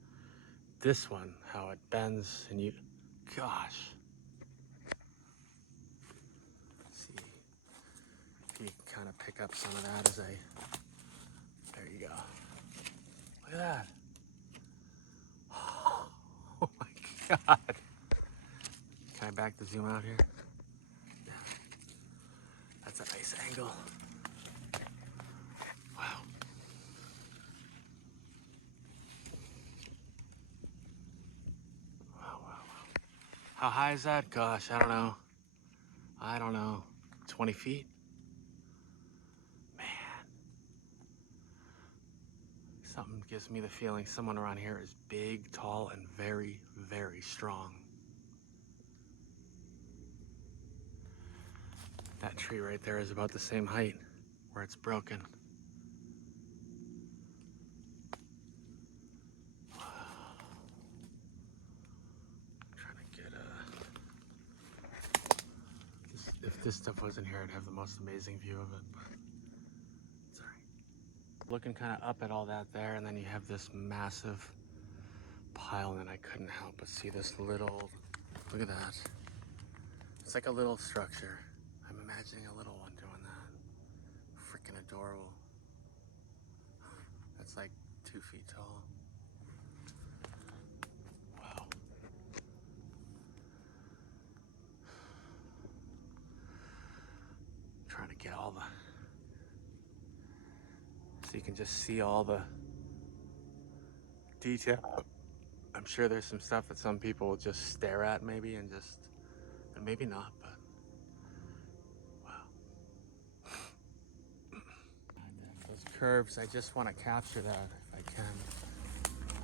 this one, how it bends, and gosh. Let's see if you can kind of pick up some of that as there you go. Look at that. Oh my God. Can I back the zoom out here? Yeah. That's a nice angle. Wow. Wow. How high is that? Gosh, I don't know. 20 feet? Man. Something gives me the feeling someone around here is big, tall, and very, very strong. That tree right there is about the same height where it's broken. If this stuff wasn't here, I'd have the most amazing view of it, but it's all right. Looking kind of up at all that there, and then you have this massive pile, and I couldn't help but see this little, look at that. It's like a little structure. I'm imagining a little one doing that. Freaking adorable. That's like 2 feet tall. Wow. you can just see all the detail. I'm sure there's some stuff that some people will just stare at maybe and maybe not, but wow. Those curves, I just want to capture that if I can.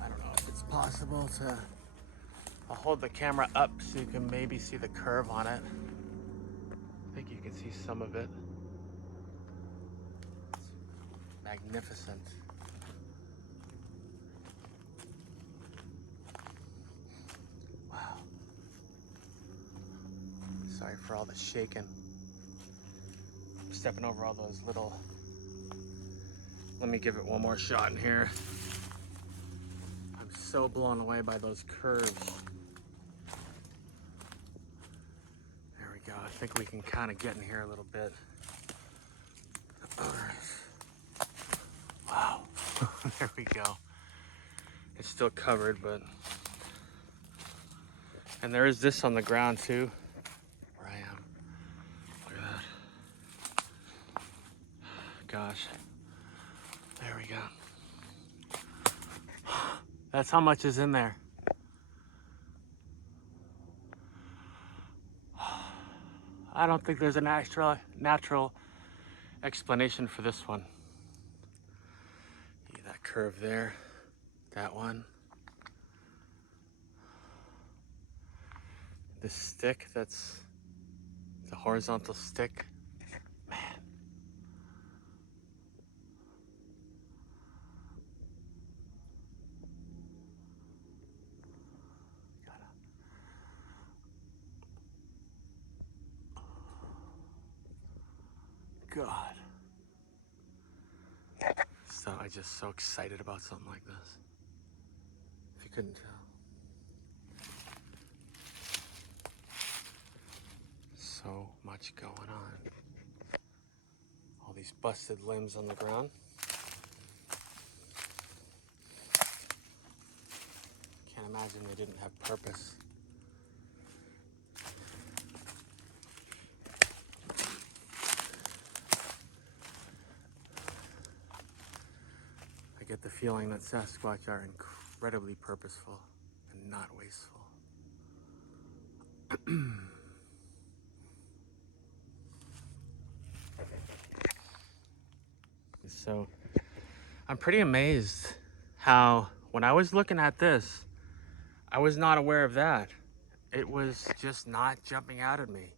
I don't know if it's possible to, I'll hold the camera up so you can maybe see the curve on it. I think you can see some of it. It's magnificent. Wow. Sorry for all the shaking. I'm stepping over all those little... Let me give it one more shot in here. I'm so blown away by those curves. There we go. I think we can kind of get in here a little bit. Wow. There we go. It's still covered, but... And there is this on the ground too, where I am. Look at that. Gosh. There we go. That's how much is in there. I don't think there's a natural explanation for this one. Yeah, that curve there, that one. The stick, that's the horizontal stick. Man. God. So I'm just so excited about something like this. If you couldn't tell. So much going on. All these busted limbs on the ground. Can't imagine they didn't have purpose. I get the feeling that Sasquatch are incredibly purposeful and not wasteful. So I'm pretty amazed how when I was looking at this, I was not aware of that. It was just not jumping out at me.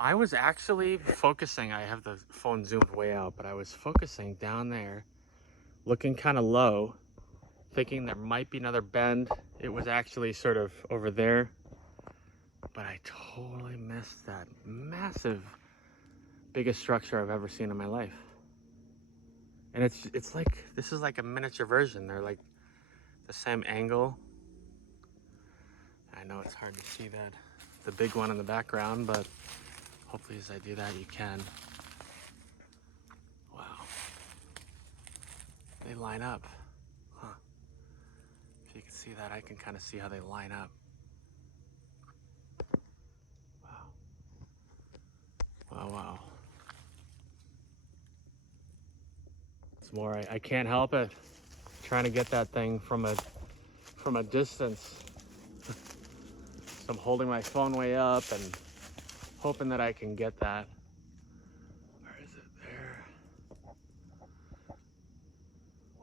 I was actually focusing, I have the phone zoomed way out, but I was focusing down there, looking kind of low, thinking there might be another bend. It was actually sort of over there, but I totally missed that massive, biggest structure I've ever seen in my life. And it's like, this is like a miniature version. They're like the same angle. I know it's hard to see that, the big one in the background, but hopefully as I do that, you can. Wow. They line up, huh? If you can see that, I can kind of see how they line up. Wow. Wow, wow. It's more, I can't help it. Trying to get that thing from a distance. So I'm holding my phone way up and hoping that I can get that. Where is it? There.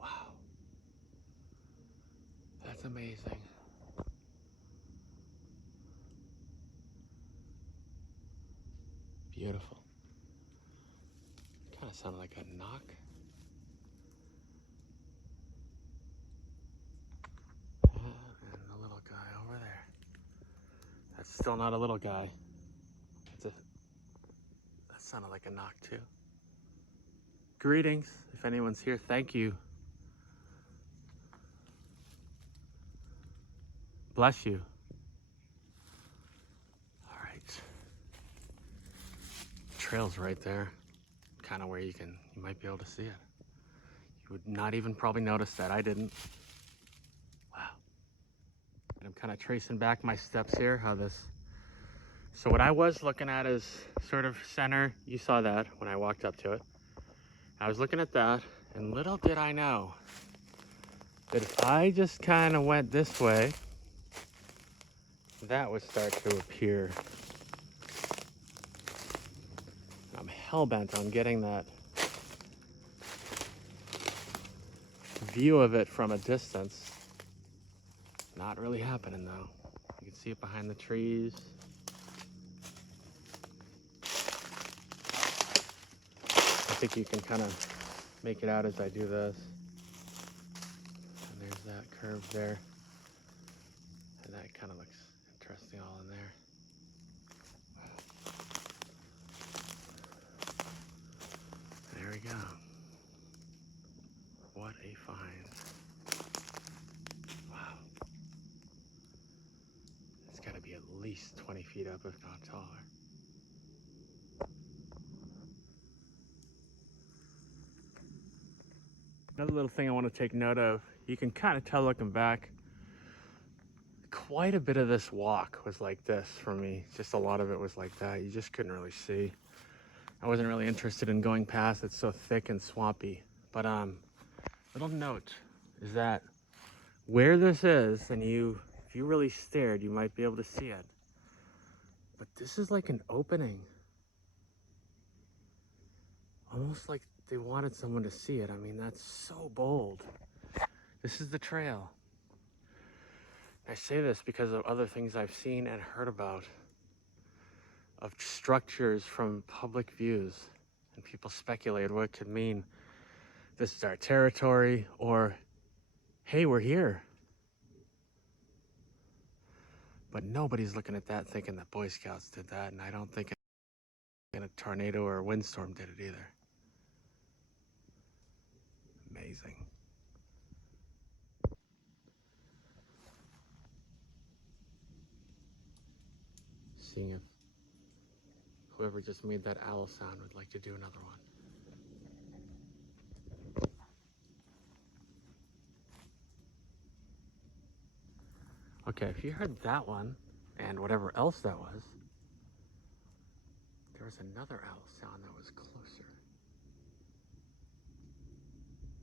Wow. That's amazing. Beautiful. Kind of sounded like a knock. And the little guy over there. That's still not a little guy. That sounded like a knock too. Greetings, if anyone's here, thank you. Bless you. All right. Trail's right there. Kind of where you might be able to see it. You would not even probably notice that. I didn't. Wow. And I'm kind of tracing back my steps here, how this. So what I was looking at is sort of center. You saw that when I walked up to it. I was looking at that, And little did I know that if I just kind of went this way, that would start to appear. I'm hell-bent on getting that view of it from a distance. Not really happening though. You can see it behind the trees. I think you can kind of make it out as I do this. And there's that curve there. And that kind of looks interesting all in there. There we go. What a find. Wow. It's got to be at least 20 feet up, if not taller. Another little thing I want to take note of, you can kind of tell looking back, quite a bit of this walk was like this for me. Just a lot of it was like that. You just couldn't really see. I wasn't really interested in going past. It's so thick and swampy. But little note is that where this is, and if you really stared, you might be able to see it. But this is like an opening. Almost like they wanted someone to see it. I mean, that's so bold. This is the trail. I say this because of other things I've seen and heard about of structures from public views, and people speculate what it could mean. This is our territory, or hey, we're here. But nobody's looking at that thinking that Boy Scouts did that, and I don't think a tornado or a windstorm did it either. Amazing. Seeing if whoever just made that owl sound would like to do another one. Okay, if you heard that one, and whatever else that was, there was another owl sound that was closer.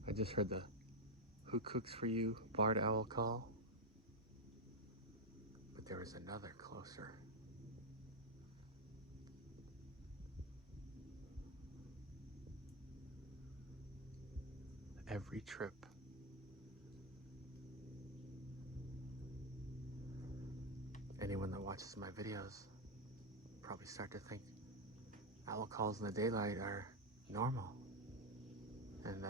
I just heard the "Who cooks for you?" barred owl call, but there was another closer. Every trip. Anyone that watches my videos probably start to think owl calls in the daylight are normal. And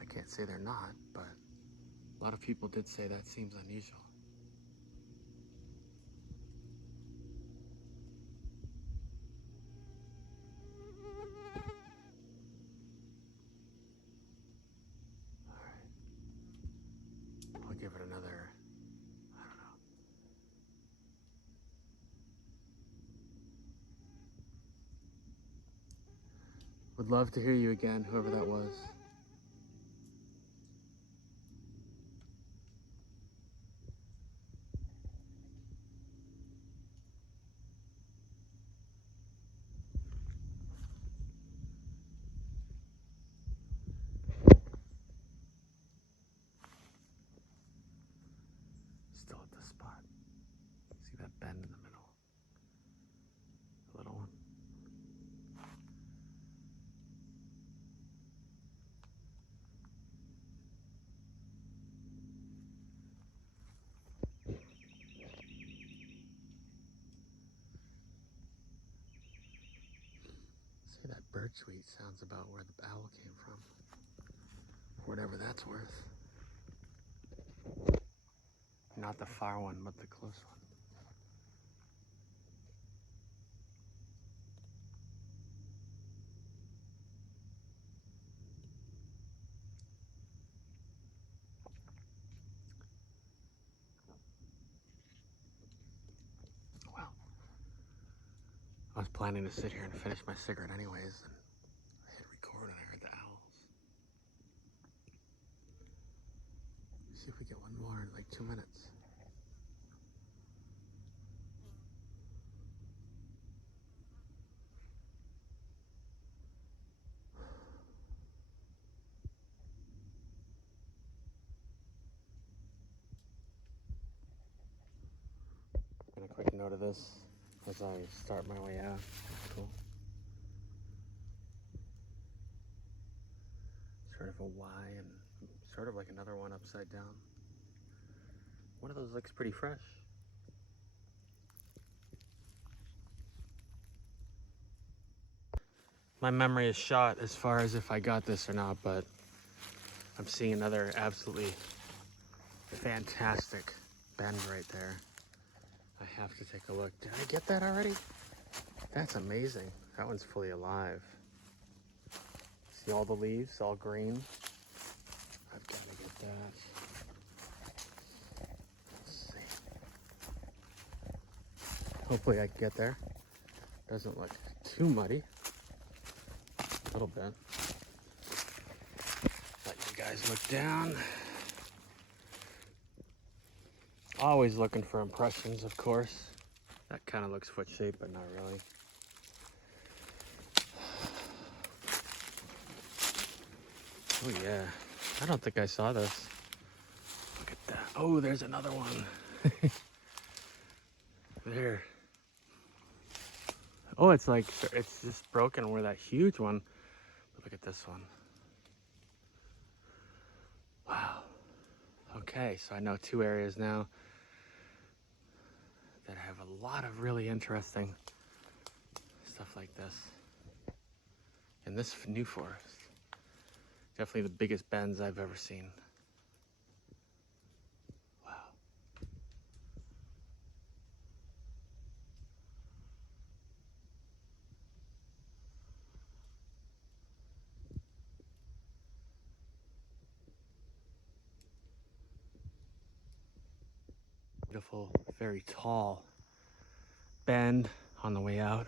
I can't say they're not, but a lot of people did say that seems unusual. All right. I'll give it another, I don't know. Would love to hear you again, whoever that was. Still at the spot. See that bend in the middle? A little one. See, that bird-tweet sounds about where the owl came from. Whatever that's worth. Not the far one, but the close one. Well, I was planning to sit here and finish my cigarette anyways, and I hit record and I heard the owls. See if we get one more in like 2 minutes. note of this as I start my way out. That's cool. Sort of a Y and sort of like another one upside down. One of those looks pretty fresh. My memory is shot as far as if I got this or not, but I'm seeing another absolutely fantastic bend right there. I have to take a look. Did I get that already? That's amazing. That one's fully alive. See all the leaves, all green? I've got to get that. Let's see. Hopefully I can get there. Doesn't look too muddy. A little bit. Let you guys look down. Always looking for impressions, of course. That kind of looks foot-shaped, but not really. Oh yeah, I don't think I saw this. Look at that. Oh, there's another one. There. Oh, it's like, it's just broken where that huge one. But look at this one. Wow. Okay, so I know 2 areas now that have a lot of really interesting stuff like this. In this new forest. Definitely the biggest bends I've ever seen. Wow. Beautiful, very tall bend on the way out.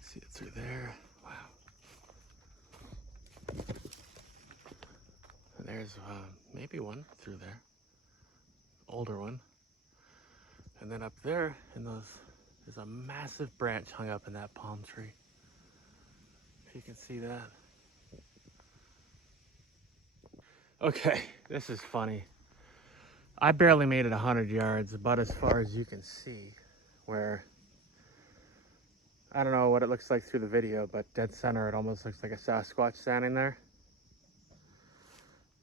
See it through there. Wow. And there's maybe one through there. Older one. And then up there in those, there's a massive branch hung up in that palm tree. If you can see that. Okay, this is funny. I barely made it 100 yards, about as far as you can see, where, I don't know what it looks like through the video, but dead center, it almost looks like a Sasquatch standing there.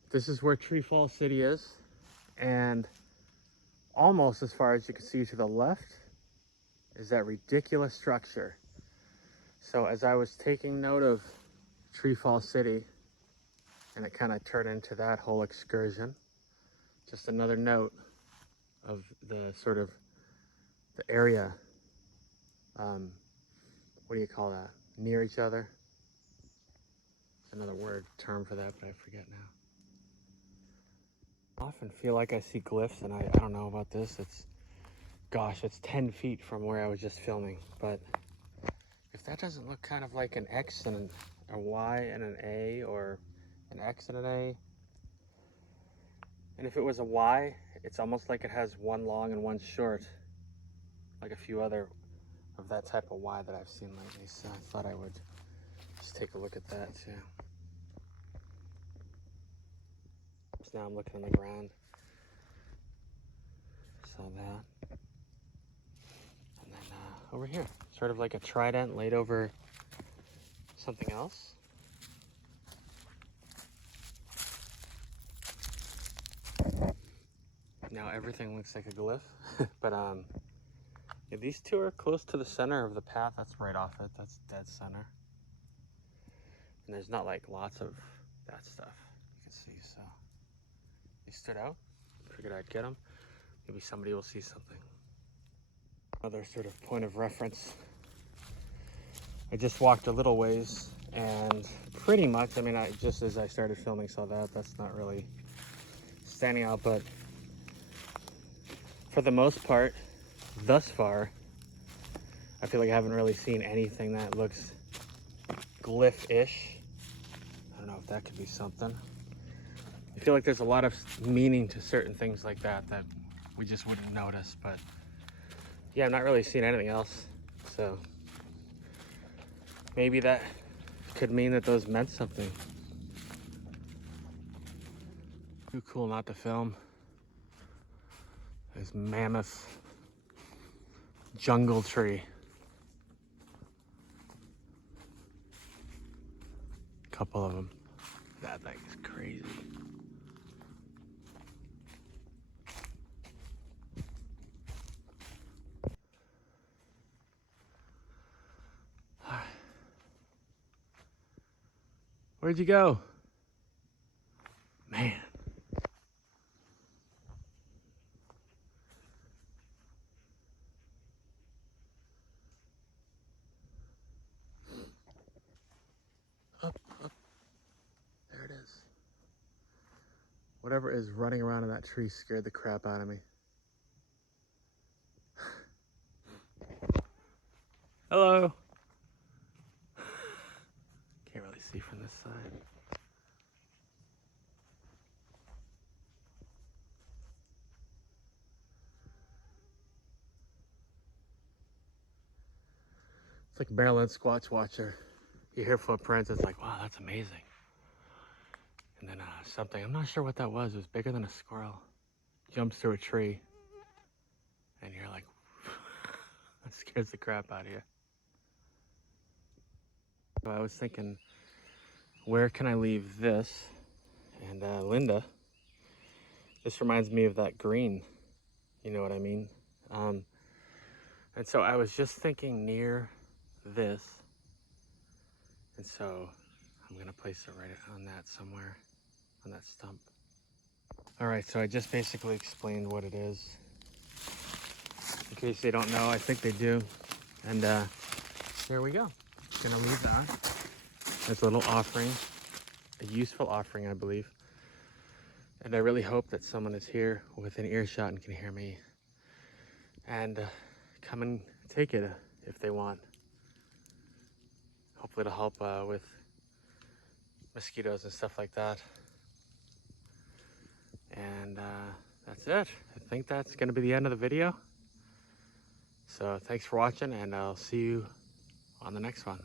This is where Treefall City is, and almost as far as you can see to the left is that ridiculous structure. So as I was taking note of Treefall City, and it kind of turned into that whole excursion, just another note of the sort of the area, what do you call that? Near each other. There's another term for that, but I forget now. I often feel like I see glyphs, and I don't know about this. It's 10 feet from where I was just filming, but if that doesn't look kind of like an X and a Y and an A, or an X and an A, and if it was a Y, it's almost like it has one long and one short, like a few other of that type of Y that I've seen lately. So I thought I would just take a look at that too. So now I'm looking on the ground. Saw that. And then over here, sort of like a trident laid over something else. Now everything looks like a glyph, but yeah, these two are close to the center of the path. That's right off it. That's dead center. And there's not like lots of that stuff you can see, so they stood out. Figured I'd get them. Maybe somebody will see something. Another sort of point of reference. I just walked a little ways, and pretty much, I mean, just as I started filming, saw that. That's not really standing out, but for the most part, thus far, I feel like I haven't really seen anything that looks glyph-ish. I don't know if that could be something. I feel like there's a lot of meaning to certain things like that that we just wouldn't notice, but yeah, I'm not really seeing anything else. So maybe that could mean that those meant something. Too cool not to film. This mammoth jungle tree. A couple of them. That thing is crazy. Where'd you go? Man. Up. There it is. Whatever is running around in that tree scared the crap out of me. Hello. Can't really see from this side. It's like Maryland Squatch Watcher. You hear footprints, it's like, wow, that's amazing. And then something, I'm not sure what that was. It was bigger than a squirrel. Jumps through a tree. And you're like, that scares the crap out of you. So I was thinking, where can I leave this? And Linda, this reminds me of that green. You know what I mean? And so I was just thinking near this. And so I'm gonna place it right on that somewhere, on that stump. All right, so I just basically explained what it is. In case they don't know, I think they do. And there we go. Gonna leave that. That's a little offering, a useful offering, I believe. And I really hope that someone is here within earshot and can hear me. And come and take it if they want. Hopefully it'll help with mosquitoes and stuff like that. And that's it. I think that's gonna be the end of the video. So thanks for watching, and I'll see you on the next one.